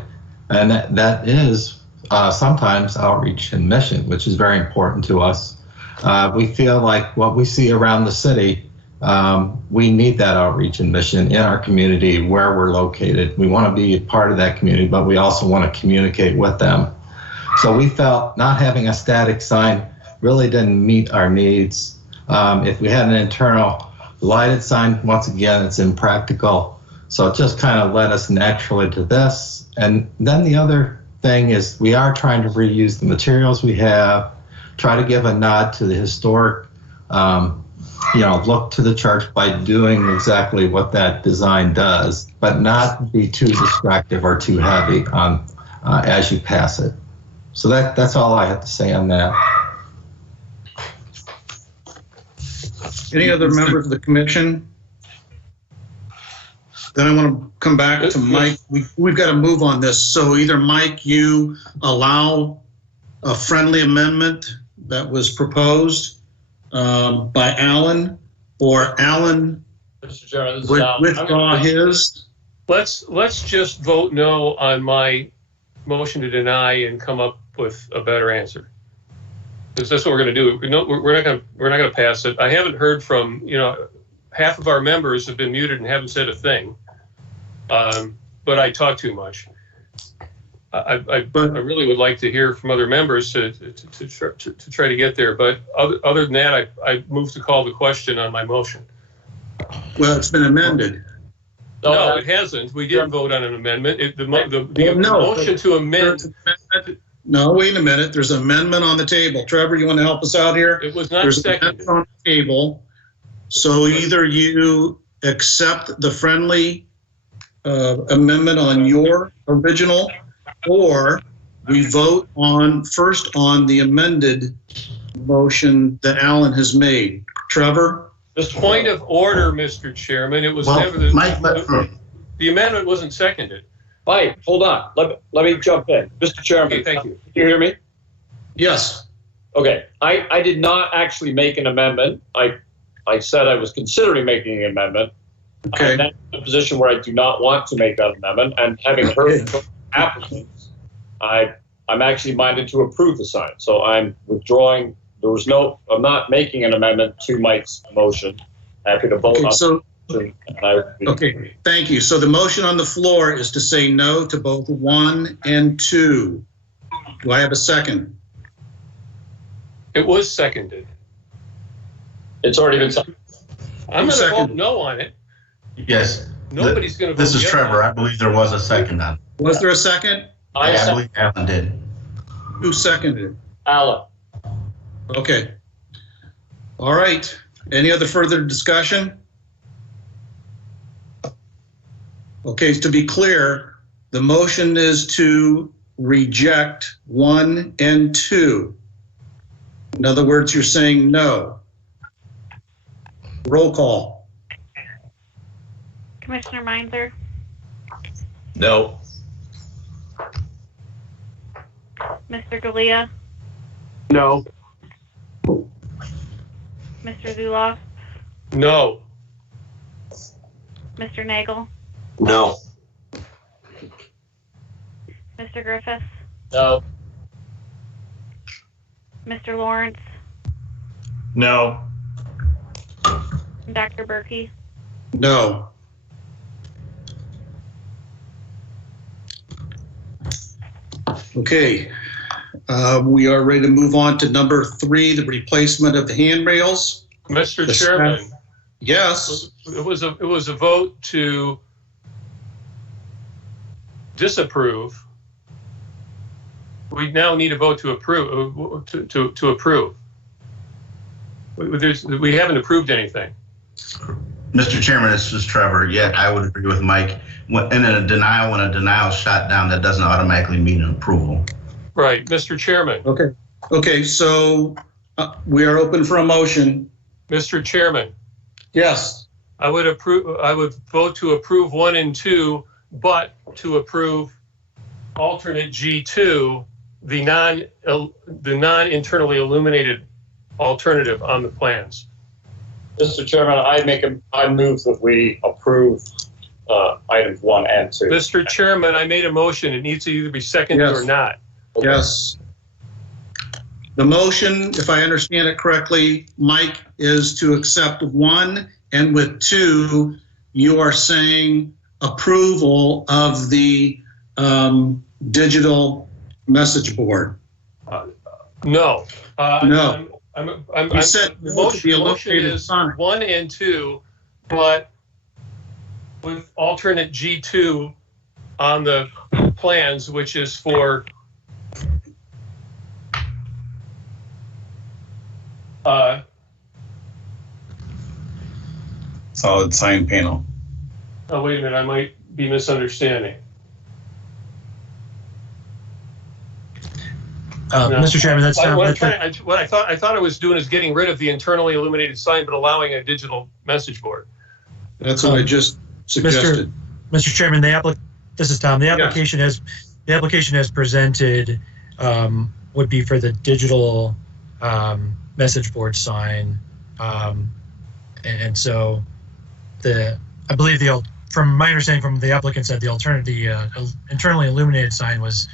And that is sometimes outreach and mission, which is very important to us. We feel like what we see around the city, we need that outreach and mission in our community where we're located. We want to be a part of that community, but we also want to communicate with them. So we felt not having a static sign really didn't meet our needs. If we had an internal lighted sign, once again, it's impractical. So it just kind of led us naturally to this. And then the other thing is we are trying to reuse the materials we have, try to give a nod to the historic, look to the church by doing exactly what that design does, but not be too distractive or too heavy on as you pass it. So that's all I have to say on that. Any other members of the commission? Then I want to come back to Mike. We've got to move on this. So either Mike, you allow a friendly amendment that was proposed by Alan, or Alan Mr. Chairman, would withdraw his. Let's just vote no on my motion to deny and come up with a better answer. Because that's what we're going to do. We're not going to pass it. I haven't heard from, half of our members have been muted and haven't said a thing. But I talk too much. I really would like to hear from other members to try to get there. But other than that, I move to call the question on my motion. Well, it's been amended. No, it hasn't. We didn't vote on an amendment. The motion to amend. No, wait a minute. There's an amendment on the table. Trevor, you want to help us out here? It was not There's seconded. an amendment on the table. So either you accept the friendly amendment on your original, or we vote first on the amended motion that Alan has made. Trevor? The point of order, Mr. Chairman, it was never the amendment wasn't seconded. Mike, hold on. Let me jump in. Mr. Chairman, okay, thank you. Can you hear me? Yes. Okay. I did not actually make an amendment. I said I was considering making an amendment. Okay. I'm in a position where I do not want to make that amendment. And having heard from applicants, I'm actually minded to approve the sign. So I'm withdrawing. I'm not making an amendment to Mike's motion. Happy to vote on it. Okay, thank you. So the motion on the floor is to say no to both 1 and 2. Do I have a second? It was seconded. It's already been seconded. I'm going to vote no on it. Yes. Nobody's going to vote This is yes Trevor. on it. I believe there was a second on it. Was there a second? I believe Alan did. Who seconded it? Alan. Okay. All right. Any other further discussion? Okay, to be clear, the motion is to reject 1 and 2. In other words, you're saying no. Roll call. Commissioner Meinzer, No. Mr. Galea, No. Mr. Zuloff, No. Mr. Nagel, No. Mr. Griffiths, No. Mr. Lawrence, No. and Dr. Berkey. No. Okay. We are ready to move on to number 3, the replacement of the handrails. Mr. Chairman. Yes. It was a vote to disapprove. We now need a vote to approve. To approve. We haven't approved anything. Mr. Chairman, this is Trevor. Yeah, I would agree with Mike. When a denial is shot down, that doesn't automatically mean an approval. Right, Mr. Chairman. Okay. Okay, so we are open for a motion. Mr. Chairman. Yes. I would vote to approve 1 and 2, but to approve alternate G2, the non-internally illuminated alternative on the plans. Mr. Chairman, I move that we approve items 1 and 2. Mr. Chairman, I made a motion. It needs to either be seconded or not. Yes. The motion, if I understand it correctly, Mike, is to accept 1, and with 2, you are saying approval of the digital message board. No. No. You said the motion is 1 and 2, but with alternate G2 on the plans, which is for solid sign panel. Oh, wait a minute, I might be misunderstanding. No. Mr. Chairman, that's what I thought I was doing is getting rid of the internally illuminated sign, but allowing a digital message board. That's what I just suggested. Mr. Chairman, this is Tom. The application as presented would be for the digital message board sign, and so I believe the from my understanding from the applicant said the internally illuminated sign was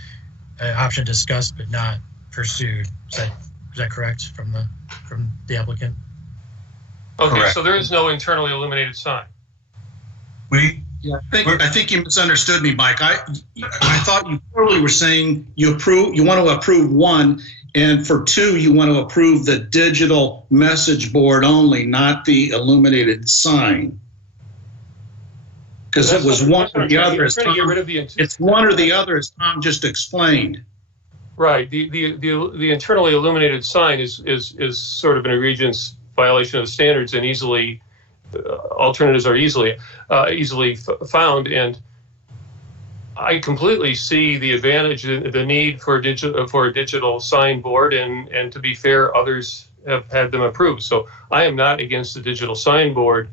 an option discussed but not pursued. Is that correct from the applicant? Okay, Correct. so there is no internally illuminated sign. I think you misunderstood me, Mike. I thought you clearly were saying you want to approve one, and for two, you want to approve the digital message board only, not the illuminated sign. Because it was one or the other. It's one or the other, as Tom just explained. Right. The internally illuminated sign is sort of an egregious violation of the standards, and easily alternatives are easily found. And I completely see the advantage, the need for a digital signboard, and to be fair, others have had them approved. So I am not against the digital signboard.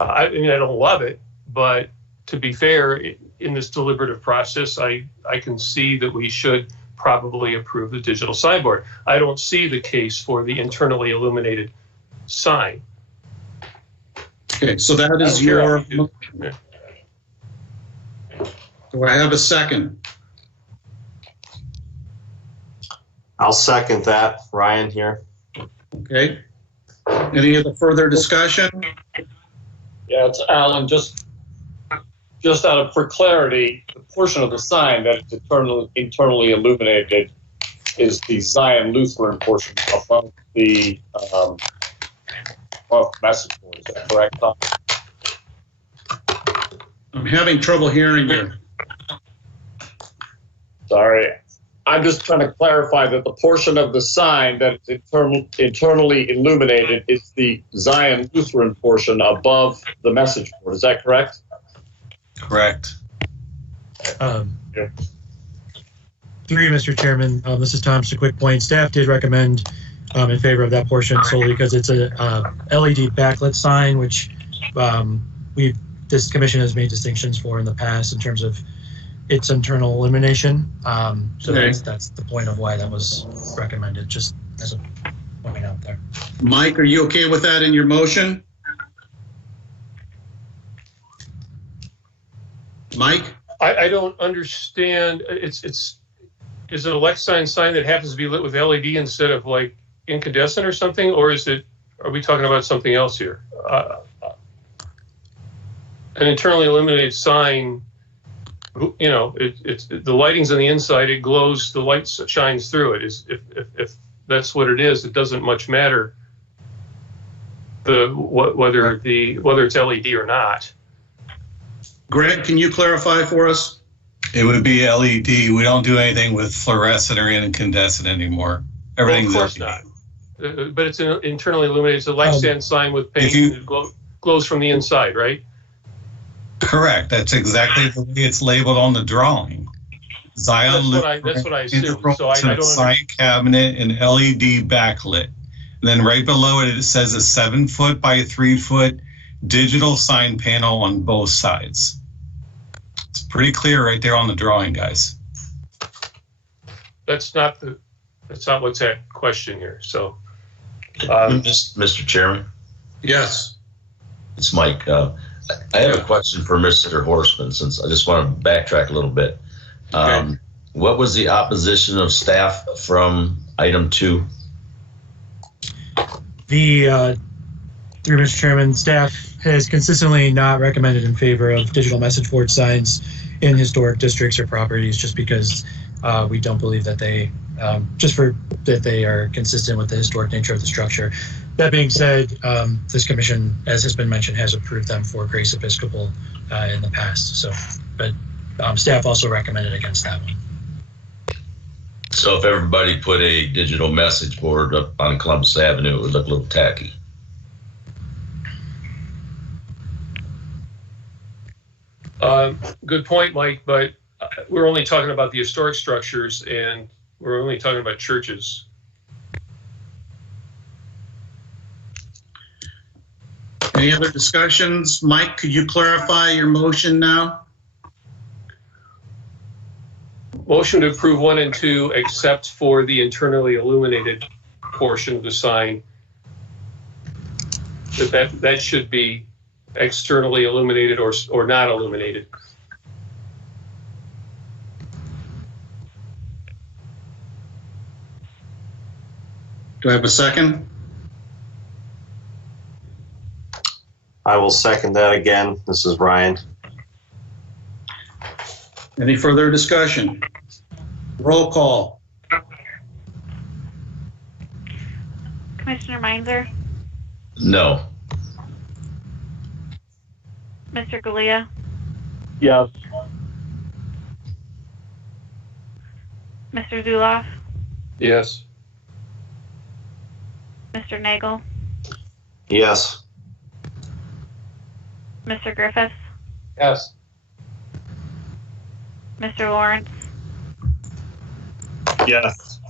I mean, I don't love it, but to be fair, in this deliberative process, I can see that we should probably approve the digital signboard. I don't see the case for the internally illuminated sign. Okay, so that is your. Do I have a second? I'll second that, Ryan here. Okay. Any other further discussion? Yeah, it's Alan. Just for clarity, the portion of the sign that is internally illuminated is the Zion Lutheran portion above the message board. Is that correct, Tom? I'm having trouble hearing you. Sorry. I'm just trying to clarify that the portion of the sign that is internally illuminated is the Zion Lutheran portion above the message board. Is that correct? Correct. Through you, Mr. Chairman, this is Tom. Just a quick point. Staff did recommend in favor of that portion solely because it's a LED backlit sign, which this commission has made distinctions for in the past in terms of its internal illumination. So okay. That's the point of why that was recommended, just as a point out there. Mike, are you okay with that in your motion? Mike? I don't understand. Is it a Lexan sign that happens to be lit with LED instead of like incandescent or something, or are we talking about something else here? An internally illuminated sign, you know, it's the lighting's on the inside, it glows, the light shines through it. If that's what it is, it doesn't much matter whether it's LED or not. Greg, can you clarify for us? It would be LED. We don't do anything with fluorescent or incandescent anymore. Everything's well, of course LED. Not. But it's internally illuminated. It's a Lexan sign with paint. It glows from the inside, right? Correct. That's exactly the way it's labeled on the drawing. Zion That's what I assume. So I don't sign cabinet and LED backlit. And then right below it, it says a 7-foot by 3-foot digital sign panel on both sides. It's pretty clear right there on the drawing, guys. That's not what's at question here. So, Mr. Chairman. Yes. It's Mike. I have a question for Mr. Horstman, since I just want to backtrack a little bit. Okay. What was the opposition of staff from item 2? Through Mr. Chairman, staff has consistently not recommended in favor of digital message board signs in historic districts or properties, just because we don't believe that they are consistent with the historic nature of the structure. That being said, this commission, as has been mentioned, has approved them for Grace Episcopal in the past. So, but staff also recommended against that one. So if everybody put a digital message board up on Columbus Avenue, it would look a little tacky. Good point, Mike, but we're only talking about the historic structures, and we're only talking about churches. Any other discussions? Mike, could you clarify your motion now? Motion to approve 1 and 2, except for the internally illuminated portion of the sign. That should be externally illuminated or not illuminated. Do I have a second? I will second that again. This is Ryan. Any further discussion? Roll call. Commissioner Meinzer, No. Mr. Galea, Yes. Mr. Zuloff, Yes. Mr. Nagel, Yes. Mr. Griffiths, Yes. Mr. Lawrence, Yes.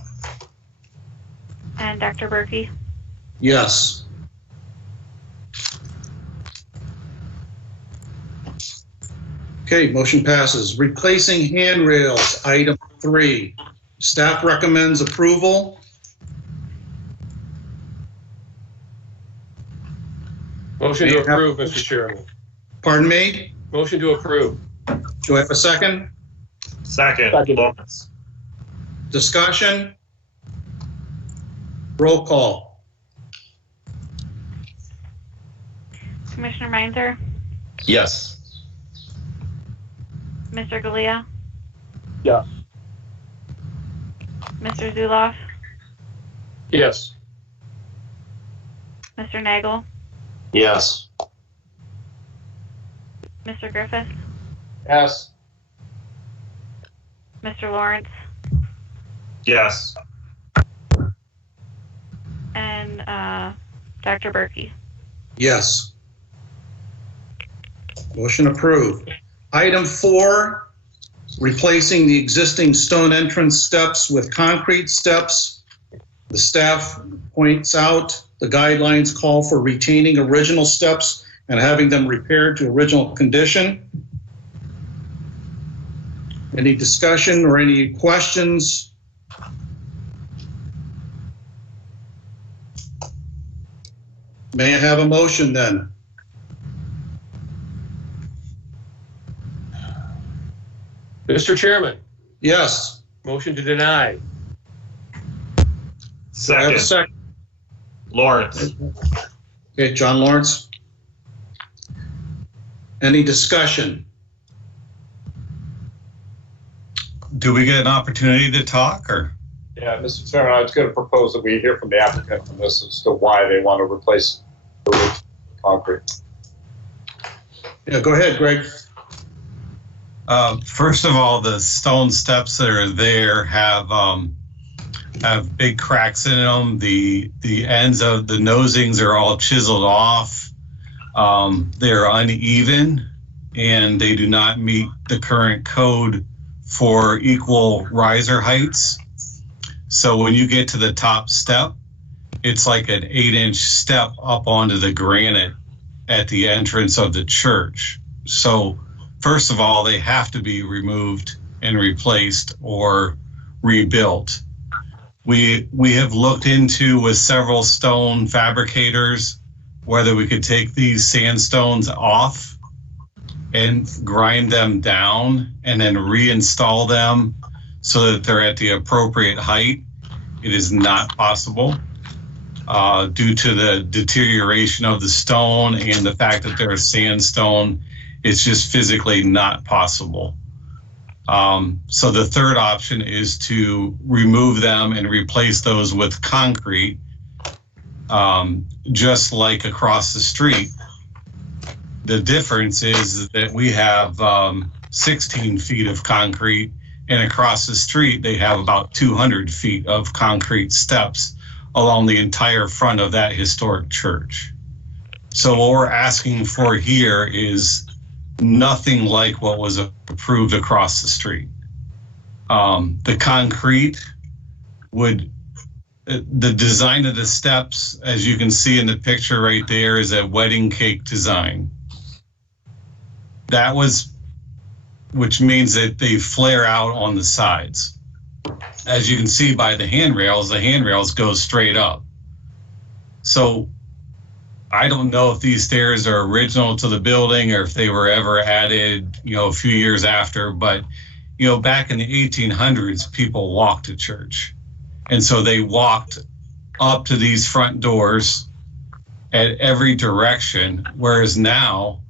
and Dr. Berkey. Yes. Okay, motion passes. Replacing handrails, item 3. Staff recommends approval. Motion to approve, Mr. Chairman. Pardon me? Motion to approve. Do I have a second? Second. Lawrence. Discussion? Roll call. Commissioner Meinzer, Yes. Mr. Galea, Yes. Mr. Zuloff, Yes. Mr. Nagel, Yes. Mr. Griffiths, Yes. Mr. Lawrence, Yes. and Dr. Berkey. Yes. Motion approved. Item 4, replacing the existing stone entrance steps with concrete steps. The staff points out the guidelines call for retaining original steps and having them repaired to original condition. Any discussion or any questions? May I have a motion then? Mr. Chairman, Yes. motion to deny. Do I have a second? Lawrence. Okay, John Lawrence. Any discussion? Do we get an opportunity to talk or? Yeah, Mr. Chairman, I was going to propose that we hear from the applicant on this as to why they want to replace the roof with concrete. Yeah, go ahead, Greg. First of all, the stone steps that are there have big cracks in them. The ends of the nosings are all chiseled off. They're uneven, and they do not meet the current code for equal riser heights. So when you get to the top step, it's like an 8-inch step up onto the granite at the entrance of the church. So first of all, they have to be removed and replaced or rebuilt. We have looked into with several stone fabricators whether we could take these sandstones off and grind them down and then reinstall them so that they're at the appropriate height. It is not possible due to the deterioration of the stone and the fact that they're sandstone. It's just physically not possible. So the third option is to remove them and replace those with concrete, just like across the street. The difference is that we have 16 feet of concrete, and across the street they have about 200 feet of concrete steps along the entire front of that historic church. So what we're asking for here is nothing like what was approved across the street. The concrete would, the design of the steps, as you can see in the picture right there, is a wedding cake design. That was, which means that they flare out on the sides. As you can see by the handrails go straight up. So I don't know if these stairs are original to the building or if they were ever added, a few years after, but, back in the 1800s, people walked to church. And so they walked up to these front doors at every direction, whereas now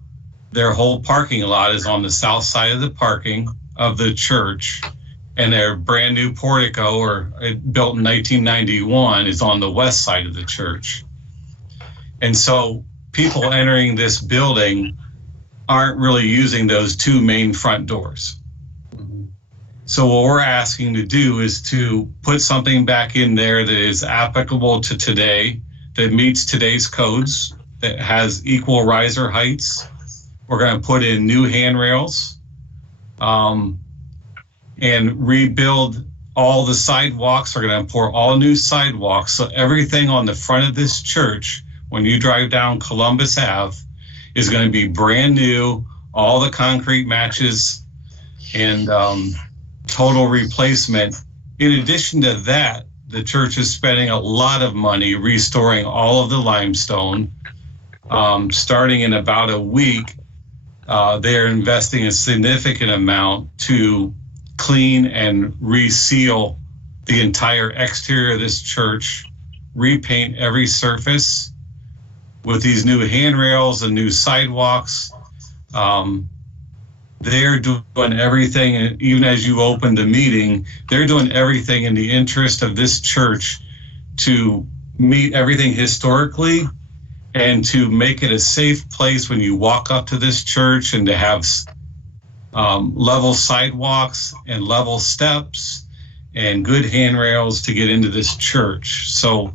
their whole parking lot is on the south side of the parking of the church, and their brand new portico, or built in 1991, is on the west side of the church. And so people entering this building aren't really using those two main front doors. So what we're asking to do is to put something back in there that is applicable to today, that meets today's codes, that has equal riser heights. We're going to put in new handrails and rebuild all the sidewalks. We're going to pour all new sidewalks. So everything on the front of this church, when you drive down Columbus Ave, is going to be brand new. All the concrete matches and total replacement. In addition to that, the church is spending a lot of money restoring all of the limestone. Starting in about a week, they're investing a significant amount to clean and reseal the entire exterior of this church, repaint every surface with these new handrails and new sidewalks. They're doing everything, and even as you opened the meeting, they're doing everything in the interest of this church to meet everything historically and to make it a safe place when you walk up to this church, and to have level sidewalks and level steps and good handrails to get into this church. So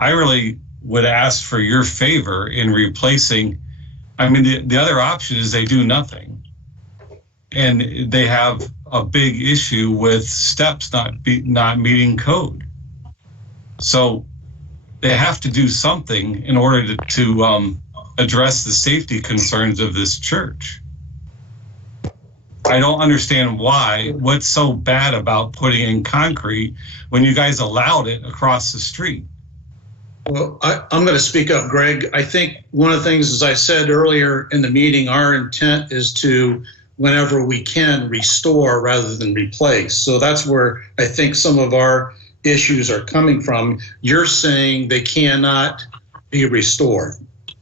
I really would ask for your favor in replacing. I mean, the other option is they do nothing. And they have a big issue with steps not meeting code. So they have to do something in order to address the safety concerns of this church. I don't understand what's so bad about putting in concrete when you guys allowed it across the street. Well, I'm going to speak up, Greg. I think one of the things, as I said earlier in the meeting, our intent is to, whenever we can, restore rather than replace. So that's where I think some of our issues are coming from. You're saying they cannot be restored.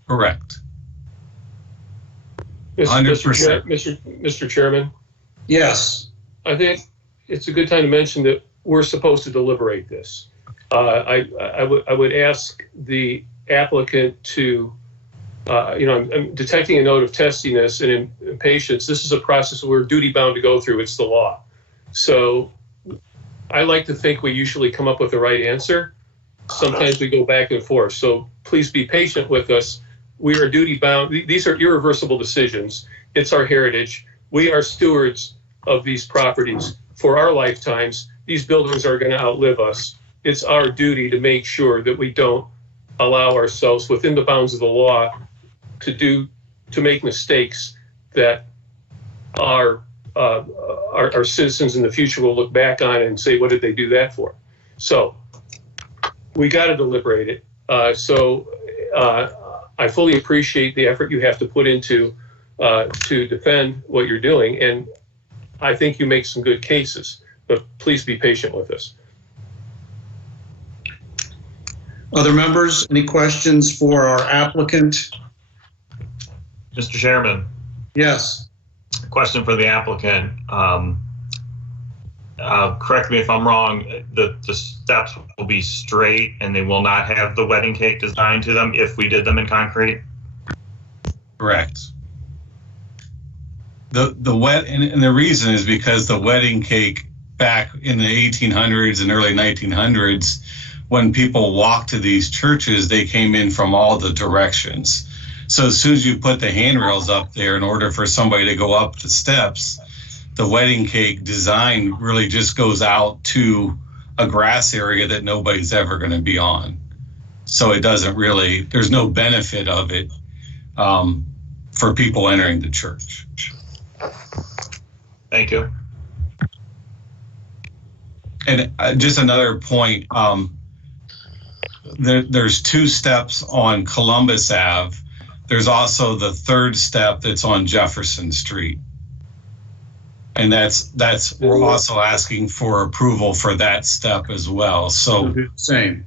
Correct. 100%. Mr. Chairman? Yes. I think it's a good time to mention that we're supposed to deliberate this. I would ask the applicant to, I'm detecting a note of testiness and impatience. This is a process we're duty bound to go through. It's the law. So I like to think we usually come up with the right answer. Sometimes we go back and forth. So please be patient with us. We are duty bound. These are irreversible decisions. It's our heritage. We are stewards of these properties for our lifetimes. These buildings are going to outlive us. It's our duty to make sure that we don't allow ourselves within the bounds of the law to make mistakes that our citizens in the future will look back on and say, what did they do that for? So we got to deliberate it. I fully appreciate the effort you have to put into to defend what you're doing, and I think you make some good cases, but please be patient with us. Other members, any questions for our applicant? Mr. Chairman. Yes. A question for the applicant. Correct me if I'm wrong, the steps will be straight and they will not have the wedding cake design to them if we did them in concrete? Correct. And the reason is because the wedding cake back in the 1800s and early 1900s, when people walked to these churches, they came in from all the directions. So as soon as you put the handrails up there in order for somebody to go up the steps, the wedding cake design really just goes out to a grass area that nobody's ever going to be on. So it doesn't really, there's no benefit of it for people entering the church. Thank you. And just another point, there's 2 steps on Columbus Ave. There's also the 3rd step that's on Jefferson Street. And that's we're also asking for approval for that step as well. So same.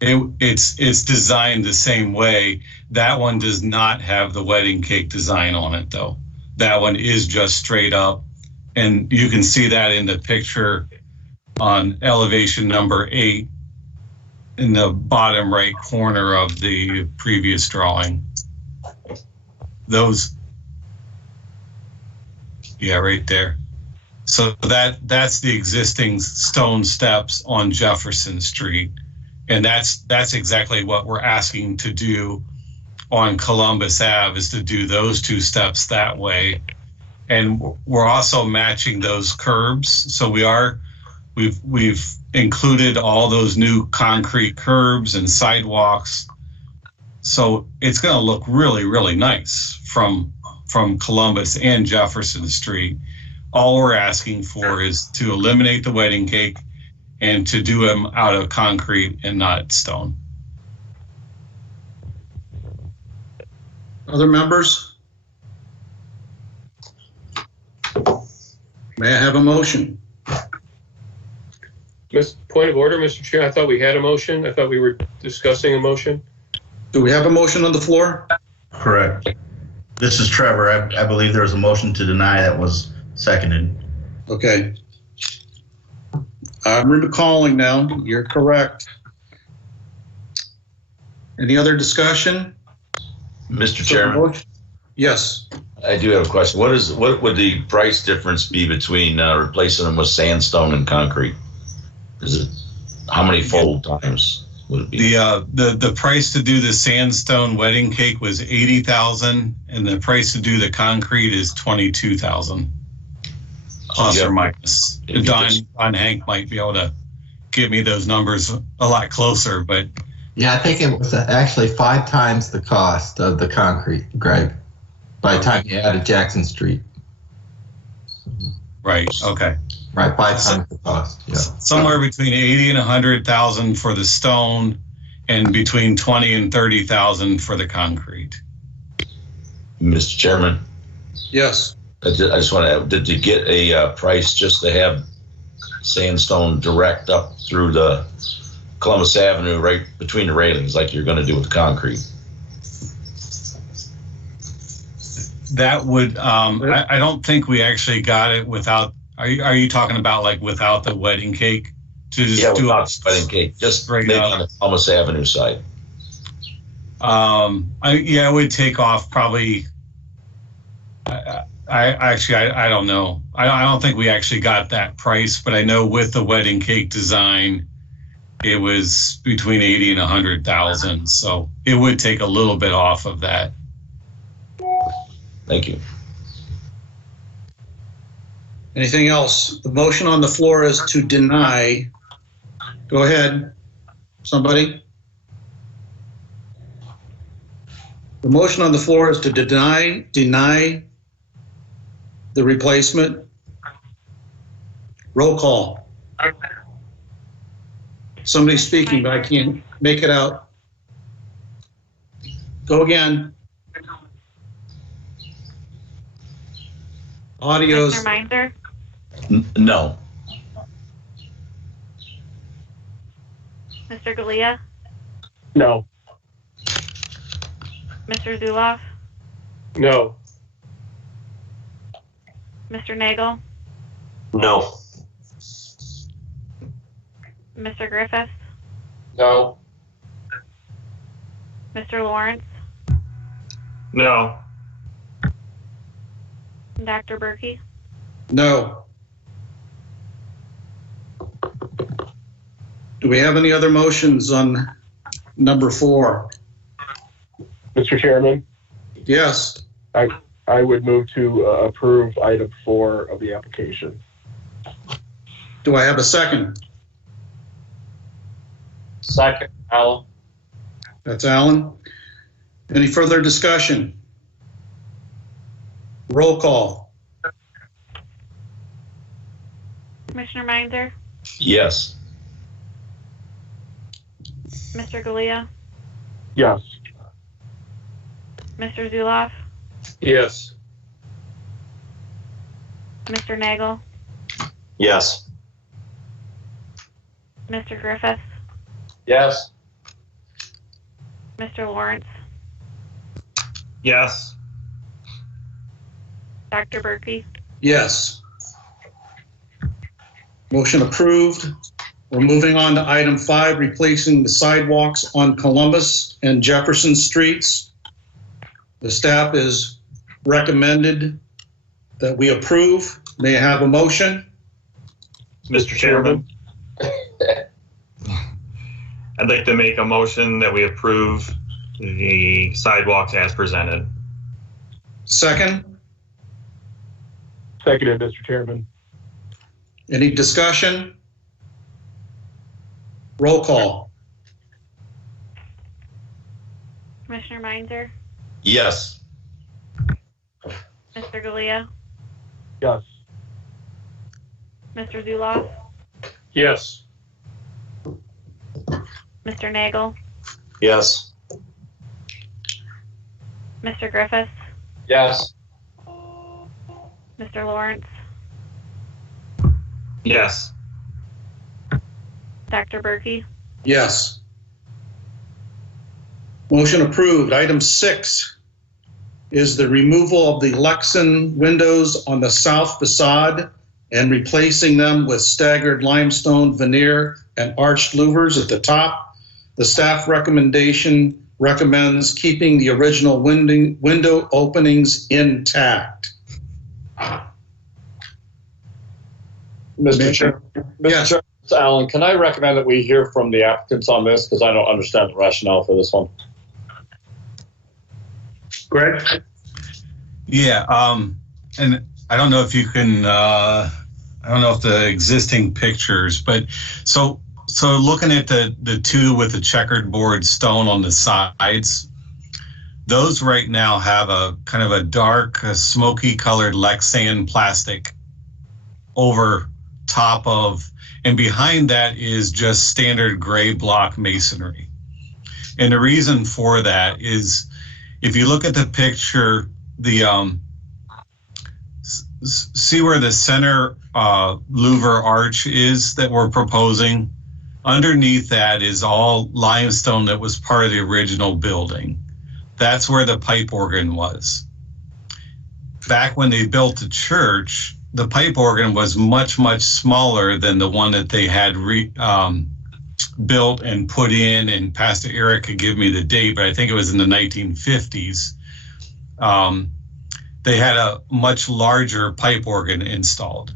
It's designed the same way. That one does not have the wedding cake design on it though. That one is just straight up. And you can see that in the picture on elevation number 8 in the bottom right corner of the previous drawing. Those, yeah, right there. So that's the existing stone steps on Jefferson Street. And that's exactly what we're asking to do on Columbus Ave, is to do those 2 steps that way. And we're also matching those curbs. So we've included all those new concrete curbs and sidewalks. So it's going to look really, really nice from Columbus and Jefferson Street. All we're asking for is to eliminate the wedding cake and to do them out of concrete and not stone. Other members? May I have a motion? Point of order, Mr. Chair. I thought we had a motion. I thought we were discussing a motion. Do we have a motion on the floor? Correct. This is Trevor. I believe there was a motion to deny that was seconded. Okay. I'm recalling now. You're correct. Any other discussion? Mr. Chairman? Yes. I do have a question. What would the price difference be between replacing them with sandstone and concrete? Is it, how many fold times would it be? The price to do the sandstone wedding cake was $80,000, and the price to do the concrete is $22,000, plus or minus. Don Hank might be able to give me those numbers a lot closer, but yeah, I think it was actually 5 times the cost of the concrete, Greg, by the time you added Jackson Street. Right. Okay. Right, 5 times the cost. Yeah. Somewhere between 80 and 100,000 for the stone, and between 20 and 30,000 for the concrete. Mr. Chairman? Yes. I just want to, did you get a price just to have sandstone direct up through the Columbus Avenue, right between the railings, like you're going to do with concrete? That would, I don't think we actually got it without, are you talking about like without the wedding cake? To just yeah, do without the wedding cake, just maybe on the Columbus Avenue side. It would take off probably, I don't know. I don't think we actually got that price, but I know with the wedding cake design, it was between 80 and 100,000. So it would take a little bit off of that. Thank you. Anything else? The motion on the floor is to deny. Go ahead, somebody. The motion on the floor is to deny the replacement. Roll call. Somebody's speaking, but I can't make it out. Go again. Audio's. Mr. Meinzer? No. Mr. Galea? No. Mr. Zuloff? No. Mr. Nagel? No. Mr. Griffith? No. Mr. Lawrence? No. Dr. Berkey? No. Do we have any other motions on number 4? Mr. Chairman, Yes. I would move to approve item 4 of the application. Do I have a second? Second, Alan. That's Alan. Any further discussion? Roll call. Commissioner Meinzer? Yes. Mr. Galea, Yes. Mr. Zuloff, Yes. Mr. Nagel, Yes. Mr. Griffith, Yes. Mr. Lawrence, Yes. Dr. Berkey. Yes. Motion approved. We're moving on to item 5, replacing the sidewalks on Columbus and Jefferson streets. The staff is recommended that we approve. May I have a motion? Mr. Chairman, I'd like to make a motion that we approve the sidewalks as presented. Second? Seconded, Mr. Chairman. Any discussion? Roll call. Commissioner Meinzer, Yes. Mr. Galea, Yes. Mr. Zuloff, Yes. Mr. Nagel, Yes. Mr. Griffith, Yes. Mr. Lawrence, Yes. Dr. Berkey. Yes. Motion approved. Item 6 is the removal of the Lexan windows on the south facade and replacing them with staggered limestone veneer and arched louvers at the top. The staff recommendation recommends keeping the original window openings intact. Mr. Chairman, Yes. Chairman, it's Alan, can I recommend that we hear from the applicants on this because I don't understand the rationale for this one? Greg? Yeah, and I don't know if you can, I don't know if the existing pictures, but so looking at the two with the checkered board stone on the sides, those right now have a kind of a dark, smoky colored Lexan plastic over top of, and behind that is just standard gray block masonry. And the reason for that is, if you look at the picture, the see where the center louver arch is that we're proposing? Underneath that is all limestone that was part of the original building. That's where the pipe organ was. Back when they built the church, the pipe organ was much, much smaller than the one that they had built and put in, and Pastor Eric could give me the date, but I think it was in the 1950s. They had a much larger pipe organ installed.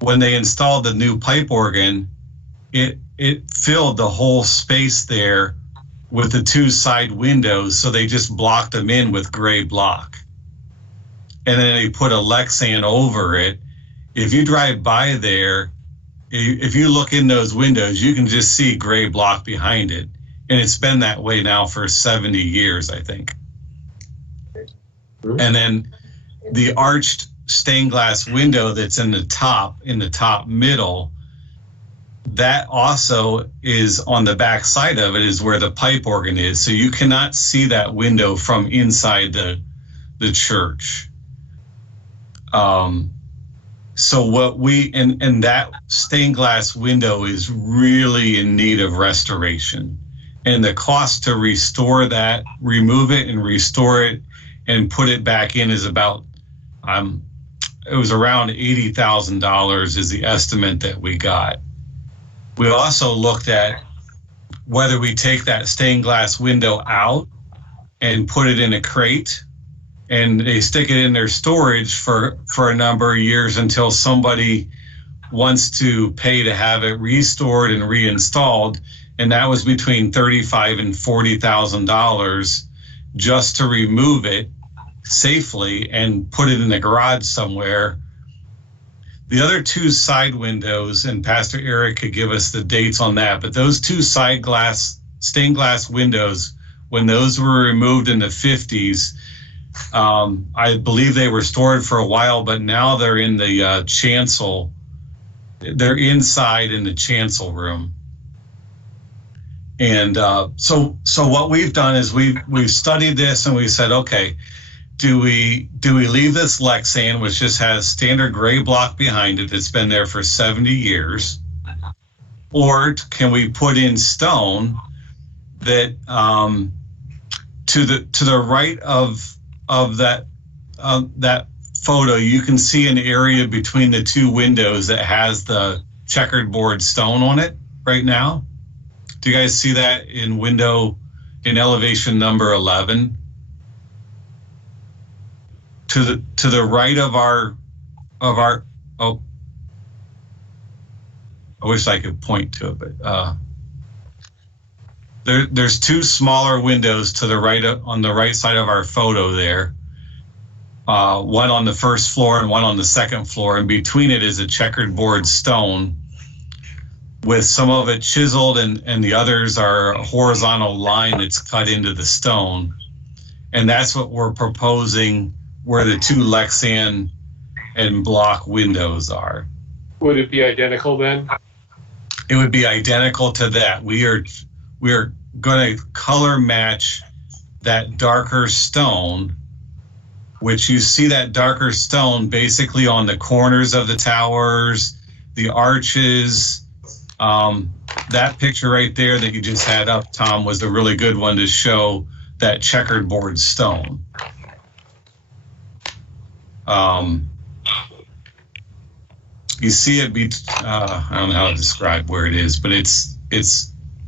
When they installed the new pipe organ, it filled the whole space there with the two side windows, so they just blocked them in with gray block. And then they put a Lexan over it. If you drive by there, if you look in those windows, you can just see gray block behind it. And it's been that way now for 70 years, I think. And then the arched stained glass window that's in the top middle, that also is on the back side of it is where the pipe organ is. So you cannot see that window from inside the church. So what and that stained glass window is really in need of restoration. And the cost to restore that, remove it and restore it and put it back in is about, it was around $80,000 is the estimate that we got. We also looked at whether we take that stained glass window out and put it in a crate, and they stick it in their storage for a number of years until somebody wants to pay to have it restored and reinstalled. And that was between $35,000 and $40,000 just to remove it safely and put it in the garage somewhere. The other two side windows, and Pastor Eric could give us the dates on that, but those two side stained glass windows, when those were removed in the 50s, I believe they were stored for a while, but now they're in the chancel. They're inside in the chancel room. And so what we've done is we've studied this and we said, okay, do we leave this Lexan, which just has standard gray block behind it that's been there for 70 years, or can we put in stone that to the right of that photo, you can see an area between the two windows that has the checkered board stone on it right now. Do you guys see that in elevation number 11? To the right of our I wish I could point to it, but there's two smaller windows to the right on the right side of our photo there. One on the first floor and one on the second floor, and between it is a checkered board stone with some of it chiseled and the others are a horizontal line that's cut into the stone. And that's what we're proposing where the two Lexan and block windows are. Would it be identical then? It would be identical to that. We are going to color match that darker stone, which you see that darker stone basically on the corners of the towers, the arches. That picture right there that you just had up, Tom, was a really good one to show that checkered board stone. You see it I don't know how to describe where it is, but it's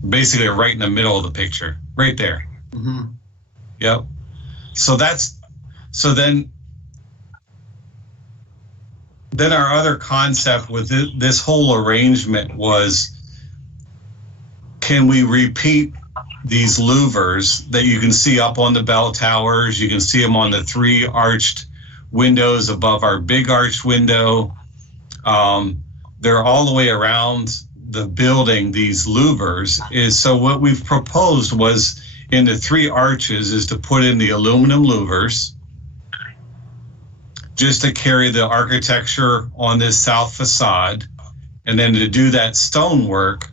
basically right in the middle of the picture, right there. Mm-hmm. Yep. So then our other concept with this whole arrangement was, can we repeat these louvers that you can see up on the bell towers? You can see them on the 3 arched windows above our big arched window. They're all the way around the building, these louvers. So what we've proposed was, in the 3 arches, is to put in the aluminum louvers, just to carry the architecture on this south facade, and then to do that stonework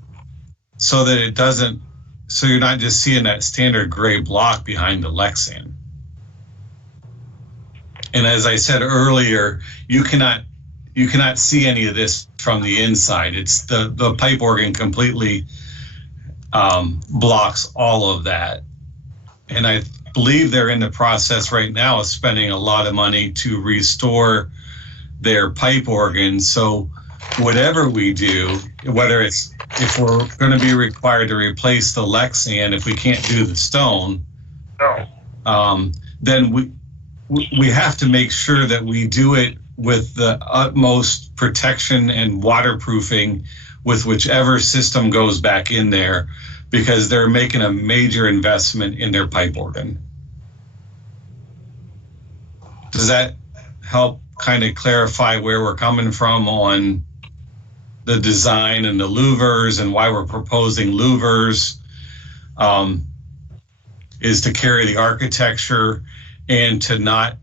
so that it doesn't, so you're not just seeing that standard gray block behind the Lexan. And as I said earlier, you cannot see any of this from the inside. It's the pipe organ completely blocks all of that. And I believe they're in the process right now of spending a lot of money to restore their pipe organ. So whatever we do, whether it's, if we're going to be required to replace the Lexan, if we can't do the stone, then we have to make sure that we do it with the utmost protection and waterproofing with whichever system goes back in there, because they're making a major investment in their pipe organ. Does that help kind of clarify where we're coming from on the design and the louvers and why we're proposing louvers? Is to carry the architecture and to not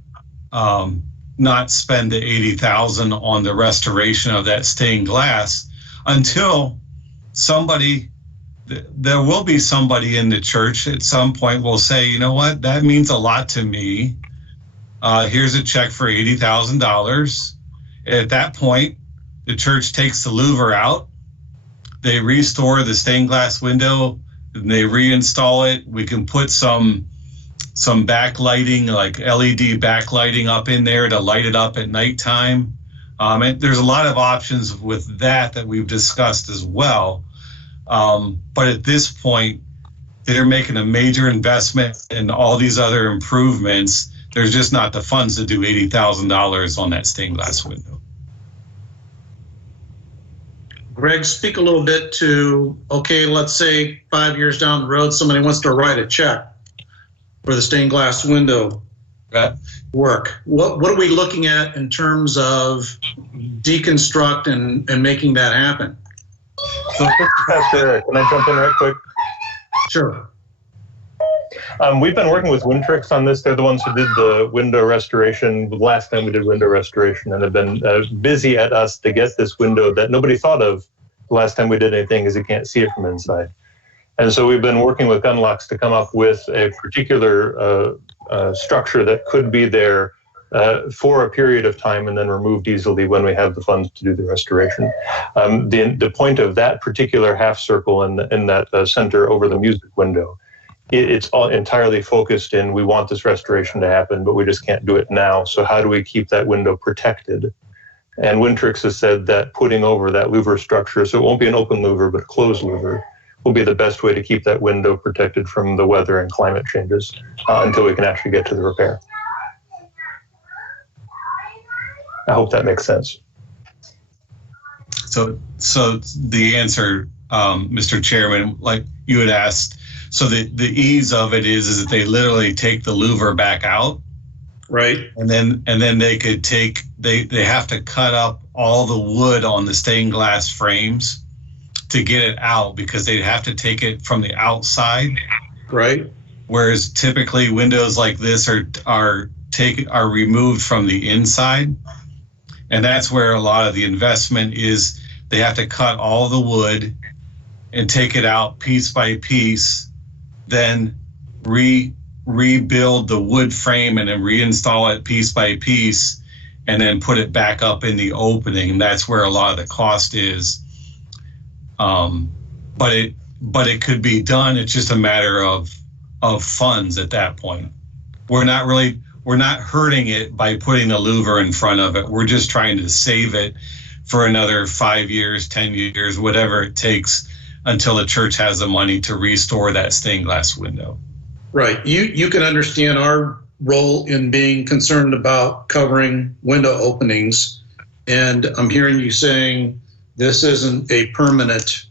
spend the $80,000 on the restoration of that stained glass until there will be somebody in the church at some point will say, you know what, that means a lot to me. Here's a check for $80,000. At that point, the church takes the louver out. They restore the stained glass window and they reinstall it. We can put some backlighting, like LED backlighting up in there to light it up at nighttime. And there's a lot of options with that we've discussed as well. But at this point, they're making a major investment in all these other improvements. There's just not the funds to do $80,000 on that stained glass window. Greg, speak a little bit to, okay, let's say 5 years down the road, somebody wants to write a check for the stained glass window work. What are we looking at in terms of deconstruct and making that happen? So, Pastor, can I jump in right quick? Sure. We've been working with Wintrix on this. They're the ones who did the window restoration the last time we did window restoration, and have been busy at us to get this window that nobody thought of the last time we did anything, because you can't see it from inside. And so we've been working with Gunlocks to come up with a particular structure that could be there for a period of time and then removed easily when we have the funds to do the restoration. The point of that particular half circle in that center over the music window, it's all entirely focused in, we want this restoration to happen, but we just can't do it now. So how do we keep that window protected? And Wintrix has said that putting over that louver structure, so it won't be an open louver, but a closed louver, will be the best way to keep that window protected from the weather and climate changes until we can actually get to the repair. I hope that makes sense. So the answer, Mr. Chairman, like you had asked, so the ease of it is that they literally take the louver back out, right? And then they could take, they have to cut up all the wood on the stained glass frames to get it out, because they'd have to take it from the outside, right? Whereas typically windows like this are removed from the inside. And that's where a lot of the investment is. They have to cut all the wood and take it out piece by piece, then rebuild the wood frame and then reinstall it piece by piece, and then put it back up in the opening. That's where a lot of the cost is. But it could be done. It's just a matter of funds at that point. We're not hurting it by putting a louver in front of it. We're just trying to save it for another 5 years, 10 years, whatever it takes until the church has the money to restore that stained glass window. Right. You can understand our role in being concerned about covering window openings. And I'm hearing you saying this isn't a permanent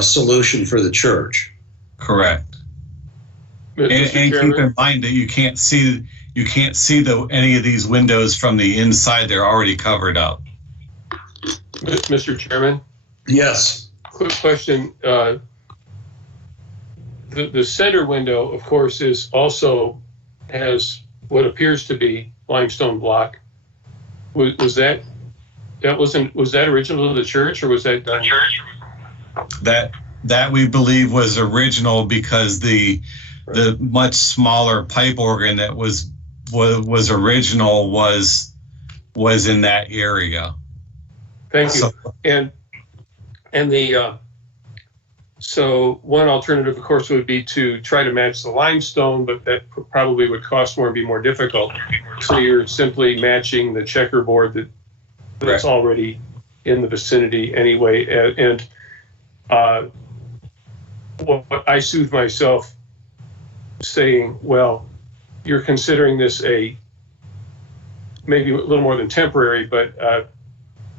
solution for the church. Correct. And keep in mind that you can't see any of these windows from the inside. They're already covered up. Mr. Chairman? Yes. Quick question. The center window, of course, has what appears to be limestone block. Was that original to the church, or was that done? That we believe was original, because the much smaller pipe organ that was original was in that area. Thank you. So one alternative, of course, would be to try to match the limestone, but that probably would cost more and be more difficult. So you're simply matching the checkerboard that's already in the vicinity anyway. And what I soothe myself saying, well, you're considering this maybe a little more than temporary, but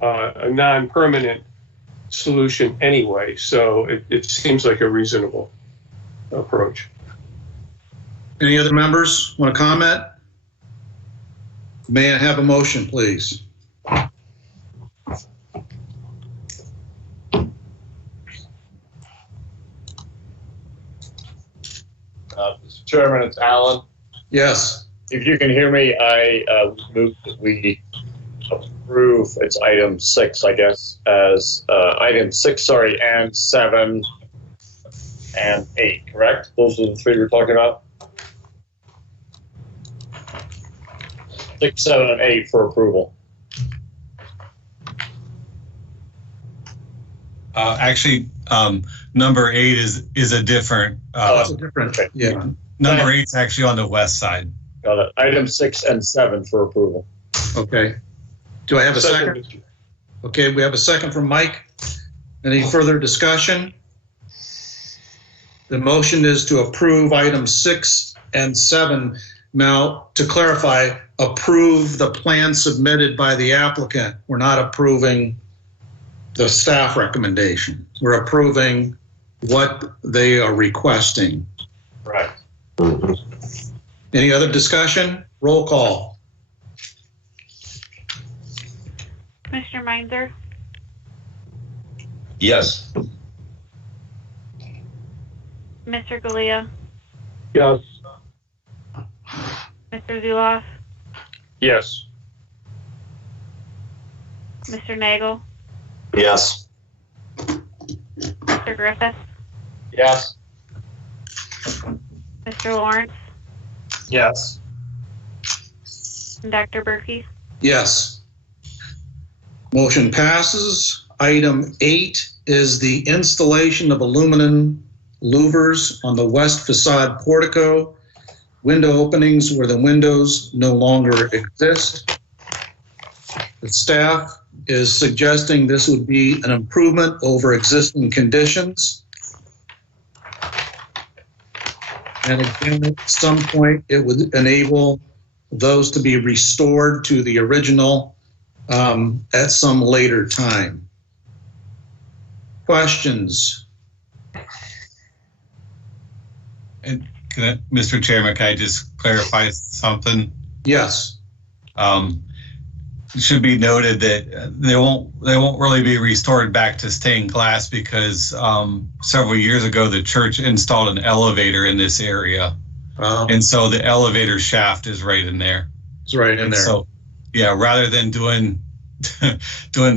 a non-permanent solution anyway. So it seems like a reasonable approach. Any other members want to comment? May I have a motion, please? Mr. Chairman, it's Alan. Yes. If you can hear me, I move that we approve, it's item 6, I guess, as item 6, and 7 and 8, correct? Those are the 3 we're talking about? 6, 7, and 8 for approval. Actually, number 8 is a different. It's a different. Yeah. Number 8 is actually on the west side. Got it. Item 6 and 7 for approval. Okay. Do I have a second? Okay, we have a second from Mike. Any further discussion? The motion is to approve items 6 and 7. Now, to clarify, approve the plan submitted by the applicant. We're not approving the staff recommendation. We're approving what they are requesting. Right. Any other discussion? Roll call. Commissioner Meinzer, Yes. Mr. Galea, Yes. Mr. Zuloff, Yes. Mr. Nagel, Yes. Mr. Griffith, Yes. Mr. Lawrence, Yes. and Dr. Berkey. Yes. Motion passes. Item 8 is the installation of aluminum louvers on the west facade portico, window openings where the windows no longer exist. The staff is suggesting this would be an improvement over existing conditions. And again, at some point, it would enable those to be restored to the original at some later time. Questions? And Mr. Chairman, can I just clarify something? Yes. It should be noted that they won't really be restored back to stained glass because several years ago the church installed an elevator in this area, and so the elevator shaft is right in there. It's right in there. So, yeah, rather than doing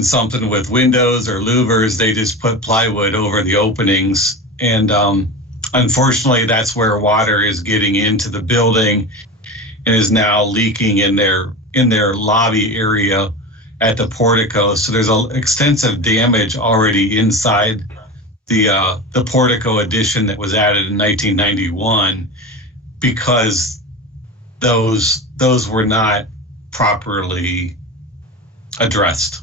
something with windows or louvers, they just put plywood over the openings, and unfortunately, that's where water is getting into the building and is now leaking in their lobby area at the portico. So there's extensive damage already inside the portico addition that was added in 1991 because those were not properly addressed.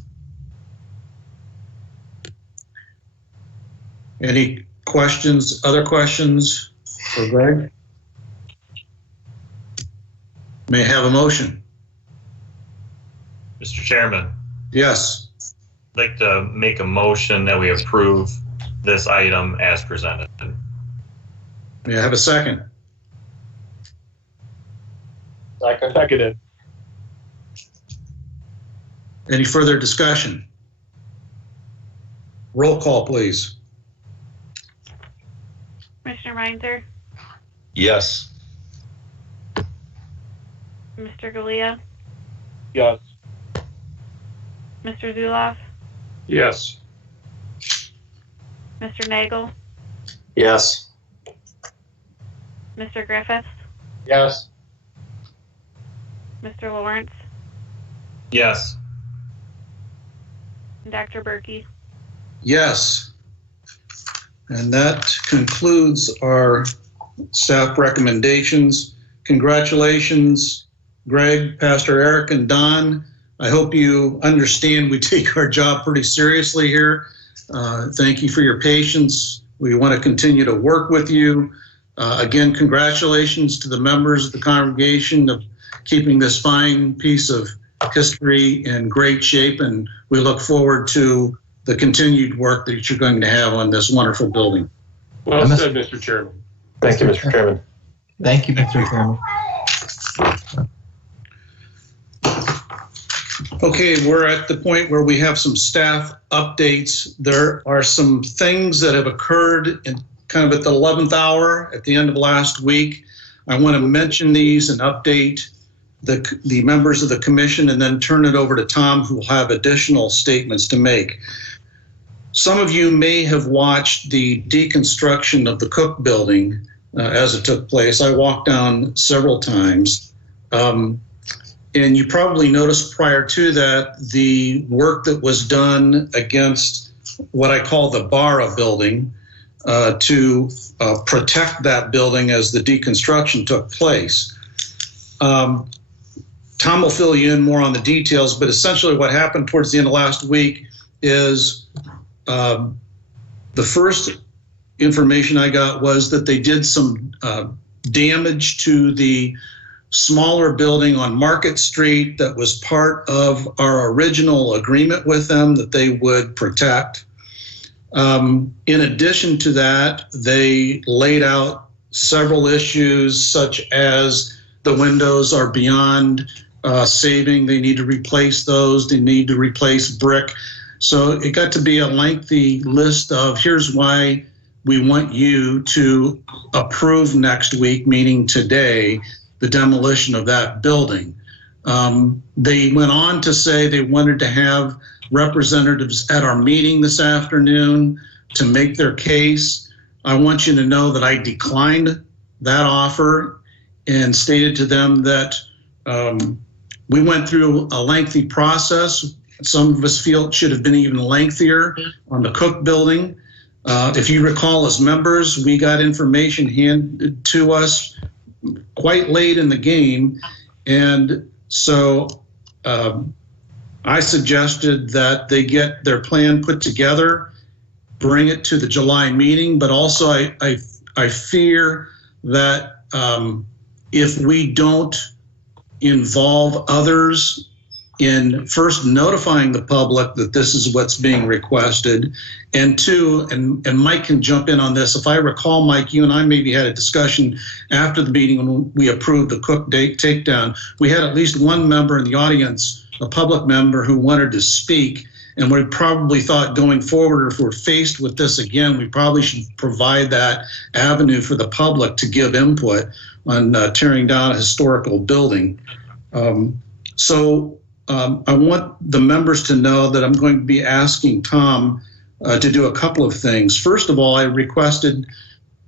Any questions, other questions for Greg? May I have a motion? Mr. Chairman, Yes. I'd like to make a motion that we approve this item as presented. May I have a second? Seconded. Any further discussion? Roll call, please. Commissioner Meinzer, Yes. Mr. Galea, Yes. Mr. Zuloff, Yes. Mr. Nagel, Yes. Mr. Griffiths, Yes. Mr. Lawrence, Yes. and Dr. Berkey. Yes. And that concludes our staff recommendations. Congratulations, Greg, Pastor Eric, and Don. I hope you understand we take our job pretty seriously here. Thank you for your patience. We want to continue to work with you. Again, congratulations to the members of the congregation of keeping this fine piece of history in great shape, and we look forward to the continued work that you're going to have on this wonderful building. Well said, Mr. Chairman. Thank you, Mr. Chairman. Thank you, Mr. Chairman. Okay, we're at the point where we have some staff updates. There are some things that have occurred in kind of at the 11th hour at the end of last week. I want to mention these and update the members of the commission and then turn it over to Tom, who will have additional statements to make. Some of you may have watched the deconstruction of the Cooke building as it took place. I walked down several times. And you probably noticed prior to that, the work that was done against what I call the Barra building to protect that building as the deconstruction took place. Tom will fill you in more on the details, but essentially what happened towards the end of last week is the first information I got was that they did some damage to the smaller building on Market Street that was part of our original agreement with them that they would protect. In addition to that, they laid out several issues such as the windows are beyond saving. They need to replace those. They need to replace brick. So it got to be a lengthy list of here's why we want you to approve next week, meaning today, the demolition of that building. They went on to say they wanted to have representatives at our meeting this afternoon to make their case. I want you to know that I declined that offer and stated to them that we went through a lengthy process. Some of us feel it should have been even lengthier on the Cooke building. If you recall, as members, we got information handed to us quite late in the game. And so I suggested that they get their plan put together, bring it to the July meeting, but also I fear that if we don't involve others in first notifying the public that this is what's being requested, and two, and Mike can jump in on this. If I recall, Mike, you and I maybe had a discussion after the meeting when we approved the Cooke takedown. We had at least one member in the audience, a public member, who wanted to speak, and we probably thought going forward, if we're faced with this again, we probably should provide that avenue for the public to give input on tearing down a historical building. I want the members to know that I'm going to be asking Tom to do a couple of things. First of all, I requested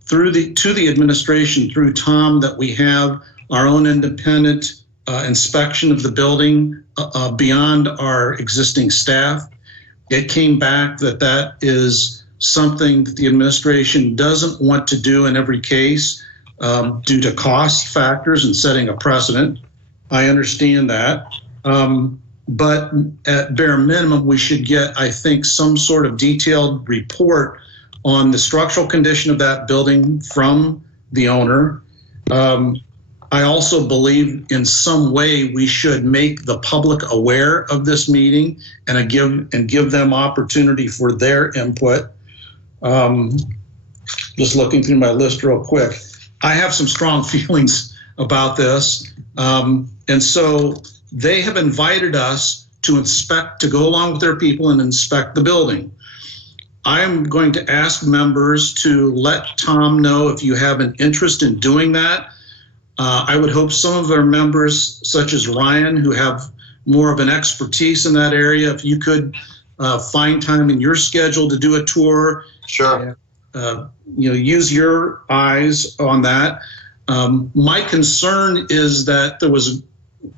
to the administration through Tom that we have our own independent inspection of the building beyond our existing staff. It came back that is something that the administration doesn't want to do in every case due to cost factors and setting a precedent. I understand that. But at bare minimum, we should get, I think, some sort of detailed report on the structural condition of that building from the owner. I also believe in some way we should make the public aware of this meeting and give them opportunity for their input. Just looking through my list real quick. I have some strong feelings about this. And so they have invited us to go along with their people and inspect the building. I'm going to ask members to let Tom know if you have an interest in doing that. I would hope some of our members, such as Ryan, who have more of an expertise in that area, if you could find time in your schedule to do a tour. Sure. Use your eyes on that. My concern is that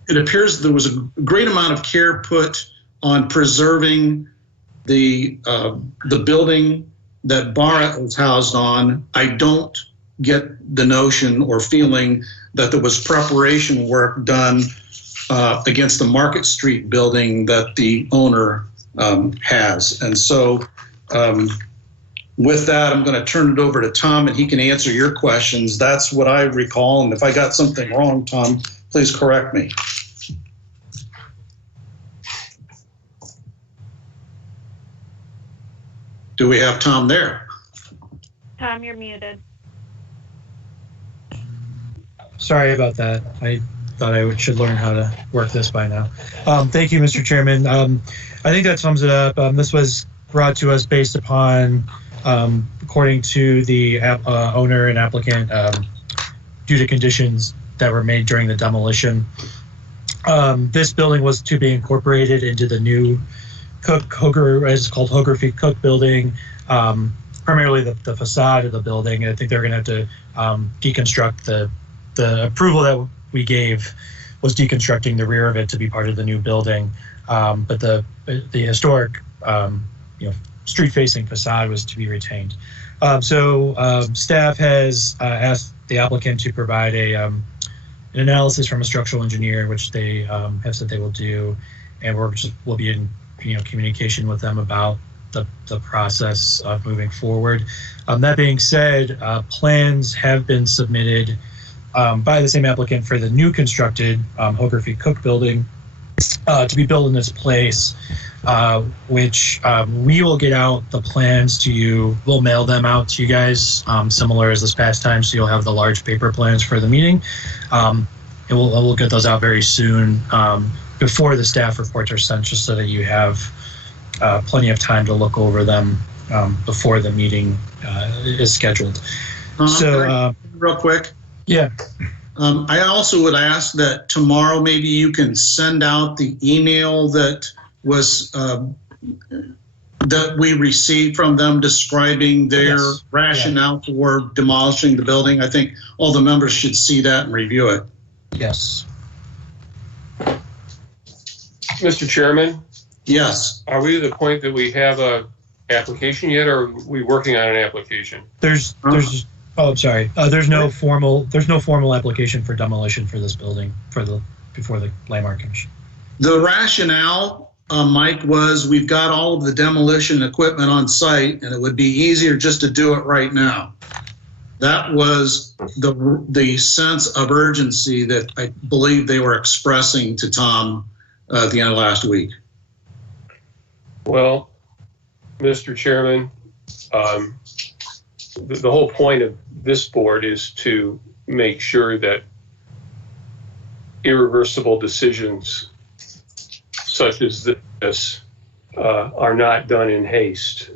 it appears there was a great amount of care put on preserving the building that Barra is housed on. I don't get the notion or feeling that there was preparation work done against the Market Street building that the owner has. And so with that, I'm going to turn it over to Tom, and he can answer your questions. That's what I recall, and if I got something wrong, Tom, please correct me. Do we have Tom there? Tom, you're muted. Sorry about that. I thought I should learn how to work this by now. Thank you, Mr. Chairman. I think that sums it up. This was brought to us based upon, according to the owner and applicant, due to conditions that were made during the demolition. This building was to be incorporated into the new Cooke, as it's called, Cooke building, primarily the facade of the building. I think they're going to have to deconstruct the approval that we gave was deconstructing the rear of it to be part of the new building, but the historic street-facing facade was to be retained. Staff has asked the applicant to provide an analysis from a structural engineer, which they have said they will do, and we'll be in communication with them about the process of moving forward. That being said, plans have been submitted by the same applicant for the new constructed Cooke building to be built in this place, which we will get out the plans to you. We'll mail them out to you guys, similar as this past time, so you'll have the large paper plans for the meeting. And we'll get those out very soon before the staff reports are sent, just so that you have plenty of time to look over them before the meeting is scheduled. Real quick. Yeah. I also would ask that tomorrow maybe you can send out the email that was that we received from them describing their rationale for demolishing the building? I think all the members should see that and review it. Yes. Mr. Chairman? Yes. Are we to the point that we have a application yet, or are we working on an application? There's oh, I'm sorry. There's no formal application for demolition for this building before the Landmark Commission. The rationale, Mike, was we've got all of the demolition equipment on site, and it would be easier just to do it right now. That was the sense of urgency that I believe they were expressing to Tom at the end of last week. Well, Mr. Chairman, the whole point of this board is to make sure that irreversible decisions such as this are not done in haste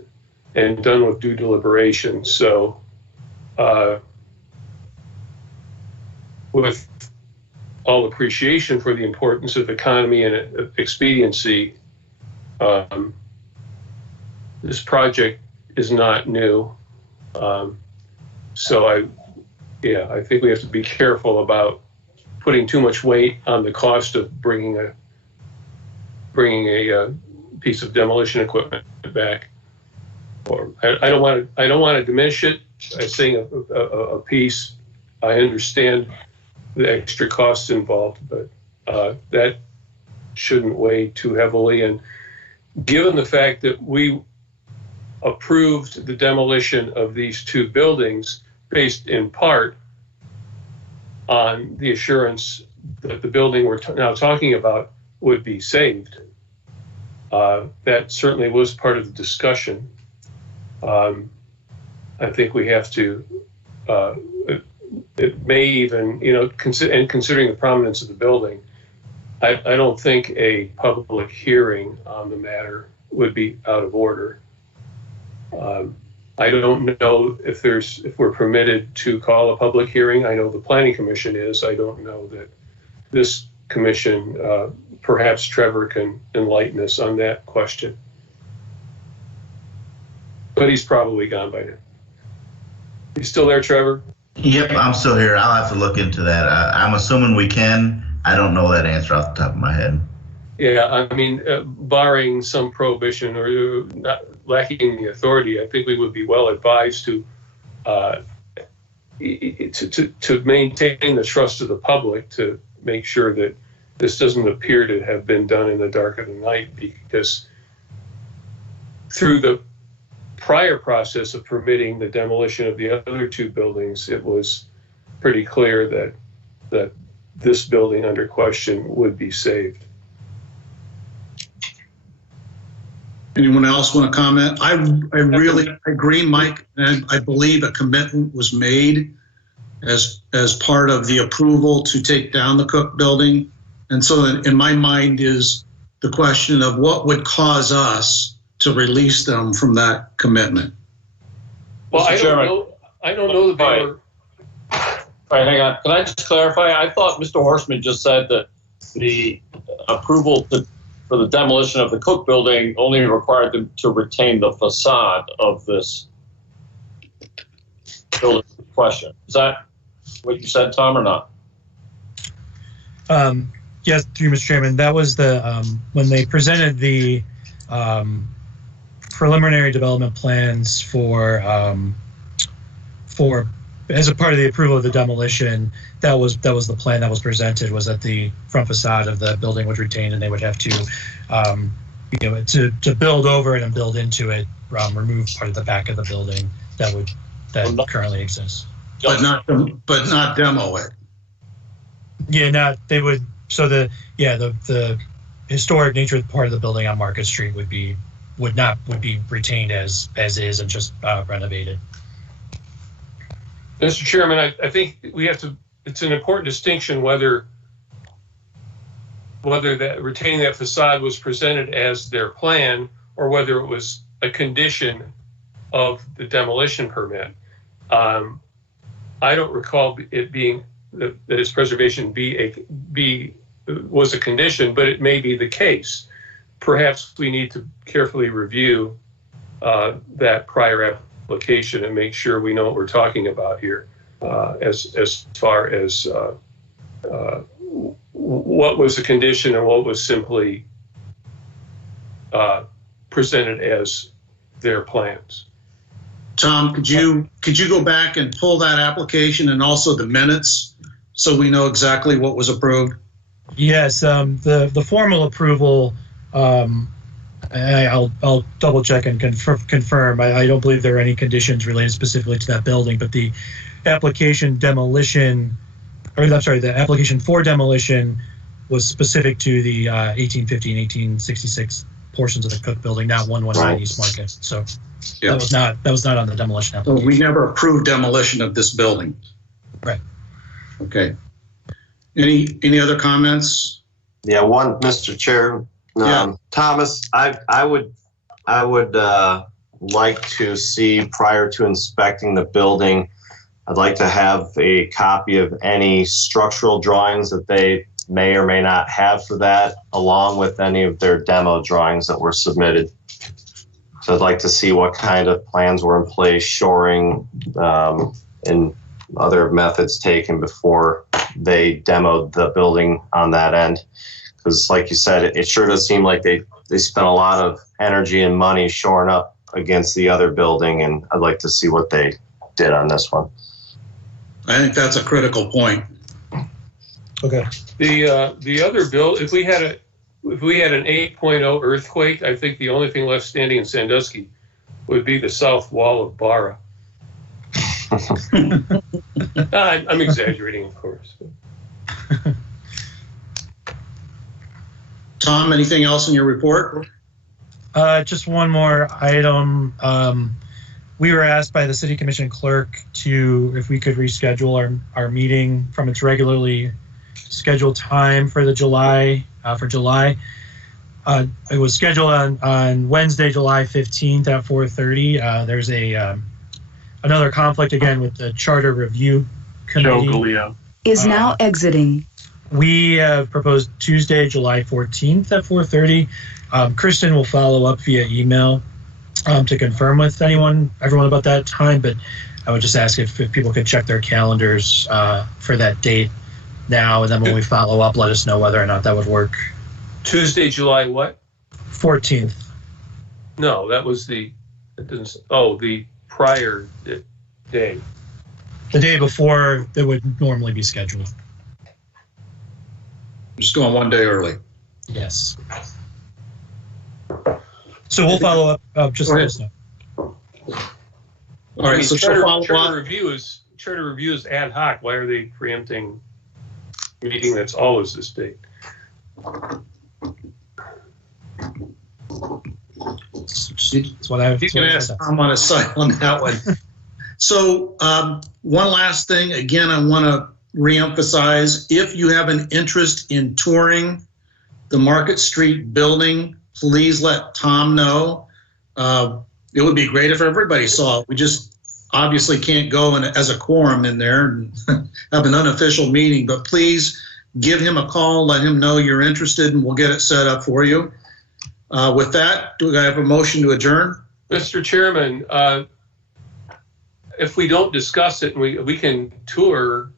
and done with due deliberation. So with all appreciation for the importance of economy and expediency, this project is not new. So I think we have to be careful about putting too much weight on the cost of bringing a piece of demolition equipment back. Or I don't want to diminish it by saying a piece. I understand the extra costs involved, but that shouldn't weigh too heavily. And given the fact that we approved the demolition of these two buildings based in part on the assurance that the building we're now talking about would be saved, that certainly was part of the discussion. I think we have to, it may even, considering the prominence of the building, I don't think a public hearing on the matter would be out of order. I don't know if we're permitted to call a public hearing. I know the Planning Commission is. I don't know that this commission, perhaps Trevor can enlighten us on that question. But he's probably gone by now. You still there, Trevor? Yep, I'm still here. I'll have to look into that. I'm assuming we can. I don't know that answer off the top of my head. Yeah, I mean, barring some prohibition or not lacking the authority, I think we would be well advised to maintain the trust of the public, to make sure that this doesn't appear to have been done in the dark of the night, because through the prior process of permitting the demolition of the other two buildings, it was pretty clear that this building under question would be saved. Anyone else want to comment? I really agree, Mike, and I believe a commitment was made as part of the approval to take down the Cooke building. And so in my mind is the question of what would cause us to release them from that commitment. Well, I don't know that they were. All right, hang on. Can I just clarify? I thought Mr. Horstman just said that the approval for the demolition of the Cooke building only required them to retain the facade of this building question. Is that what you said, Tom, or not? Yes, through Mr. Chairman. That was the when they presented the preliminary development plans for as a part of the approval of the demolition. That was the plan that was presented, was that the front facade of the building would retain, and they would have to to build over it and build into it, remove part of the back of the building that currently exists. But not demo it. Yeah, they would. So the historic nature part of the building on Market Street would be retained as is and just renovated. Mr. Chairman, I think we have to. It's an important distinction whether that retaining that facade was presented as their plan or whether it was a condition of the demolition permit. I don't recall it being that its preservation was a condition, but it may be the case. Perhaps we need to carefully review that prior application and make sure we know what we're talking about here, as far as what was the condition and what was simply presented as their plans. Tom, could you go back and pull that application and also the minutes so we know exactly what was approved? Yes, the formal approval, I'll double check and confirm. I don't believe there are any conditions related specifically to that building, but the application demolition, or I'm sorry, the application for demolition was specific to the 1850 and 1866 portions of the Cooke building, not 119 East Market. So yeah. that was not on the demolition application. So we never approved demolition of this building. Right. Okay. Any other comments? Yeah, one, Mr. Chair. Yeah. Thomas, I would like to see, prior to inspecting the building, I'd like to have a copy of any structural drawings that they may or may not have for that, along with any of their demo drawings that were submitted. So I'd like to see what kind of plans were in place, shoring, and other methods taken before they demoed the building on that end. Because like you said, it sure does seem like they spent a lot of energy and money shoring up against the other building, and I'd like to see what they did on this one. I think that's a critical point. Okay. The other bill, if we had an 8.0 earthquake, I think the only thing left standing in Sandusky would be the south wall of Barra. I'm exaggerating, of course. Tom, anything else in your report? Just one more item. We were asked by the City Commission clerk if we could reschedule our meeting from its regularly scheduled time for July. It was scheduled on Wednesday, July 15th at 4:30. There's another conflict again with the Charter Review Committee. Joe Galea is now exiting. We have proposed Tuesday, July 14th at 4:30. Kristen will follow up via email to confirm with everyone about that time, but I would just ask if people could check their calendars for that date now, and then when we follow up, let us know whether or not that would work. Tuesday, July what? 14th. No, that was the prior day. The day before it would normally be scheduled. Just going one day early. Yes. So we'll follow up. Just let us know. All right. So Charter review is ad hoc. Why are they preempting a meeting that's always this date? That's what I. You can ask Tom on his side on that one. So one last thing. Again, I want to reemphasize: if you have an interest in touring the Market Street building, please let Tom know. It would be great if everybody saw it. We just obviously can't go as a quorum in there and have an unofficial meeting, but please give him a call, let him know you're interested, and we'll get it set up for you. With that, do I have a motion to adjourn? Mr. Chairman, if we don't discuss it, we can tour.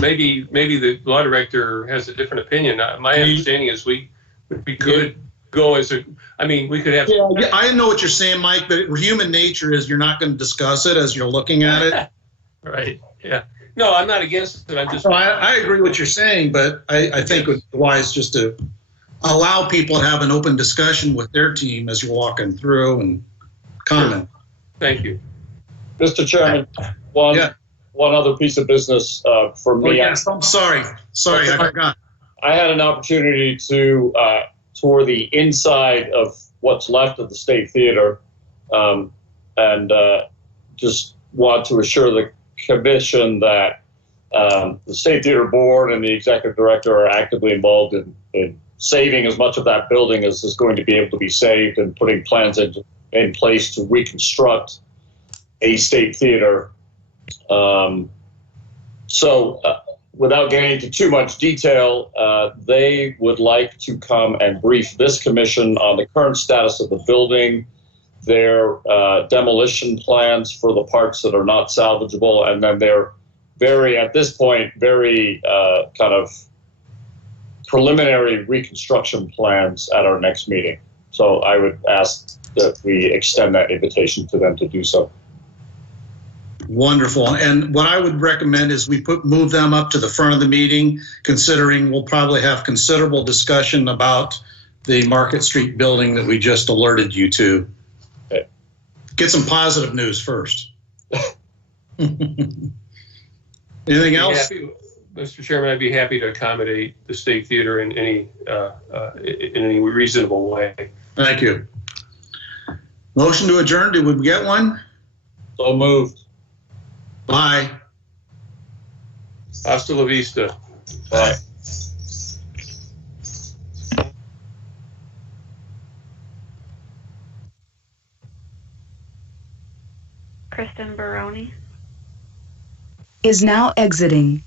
Maybe the law director has a different opinion. My understanding is we could go we could have. Yeah, I know what you're saying, Mike, but human nature is you're not going to discuss it as you're looking at it. Right. Yeah. No, I'm not against it. I'm just. No, I agree with what you're saying, but I think it's wise just to allow people to have an open discussion with their team as you're walking through and comment. Thank you. Mr. Chairman, one other piece of business for me. Oh, yes, I'm sorry. I forgot. I had an opportunity to tour the inside of what's left of the State Theater, and just want to assure the Commission that the State Theater Board and the Executive Director are actively involved in saving as much of that building as is going to be able to be saved, and putting plans in place to reconstruct a State Theater. Without getting into too much detail, they would like to come and brief this Commission on the current status of the building, their demolition plans for the parts that are not salvageable, and then they're at this point, very kind of preliminary reconstruction plans at our next meeting. So I would ask that we extend that invitation to them to do so. Wonderful. And what I would recommend is we move them up to the front of the meeting, considering we'll probably have considerable discussion about the Market Street building that we just alerted you to. Okay. Get some positive news first. Anything else? Mr. Chairman, I'd be happy to accommodate the State Theater in any reasonable way. Thank you. Motion to adjourn. Did we get one? So moved. Bye. Hasta la vista. Bye. Kristen Baroni. Is now exiting.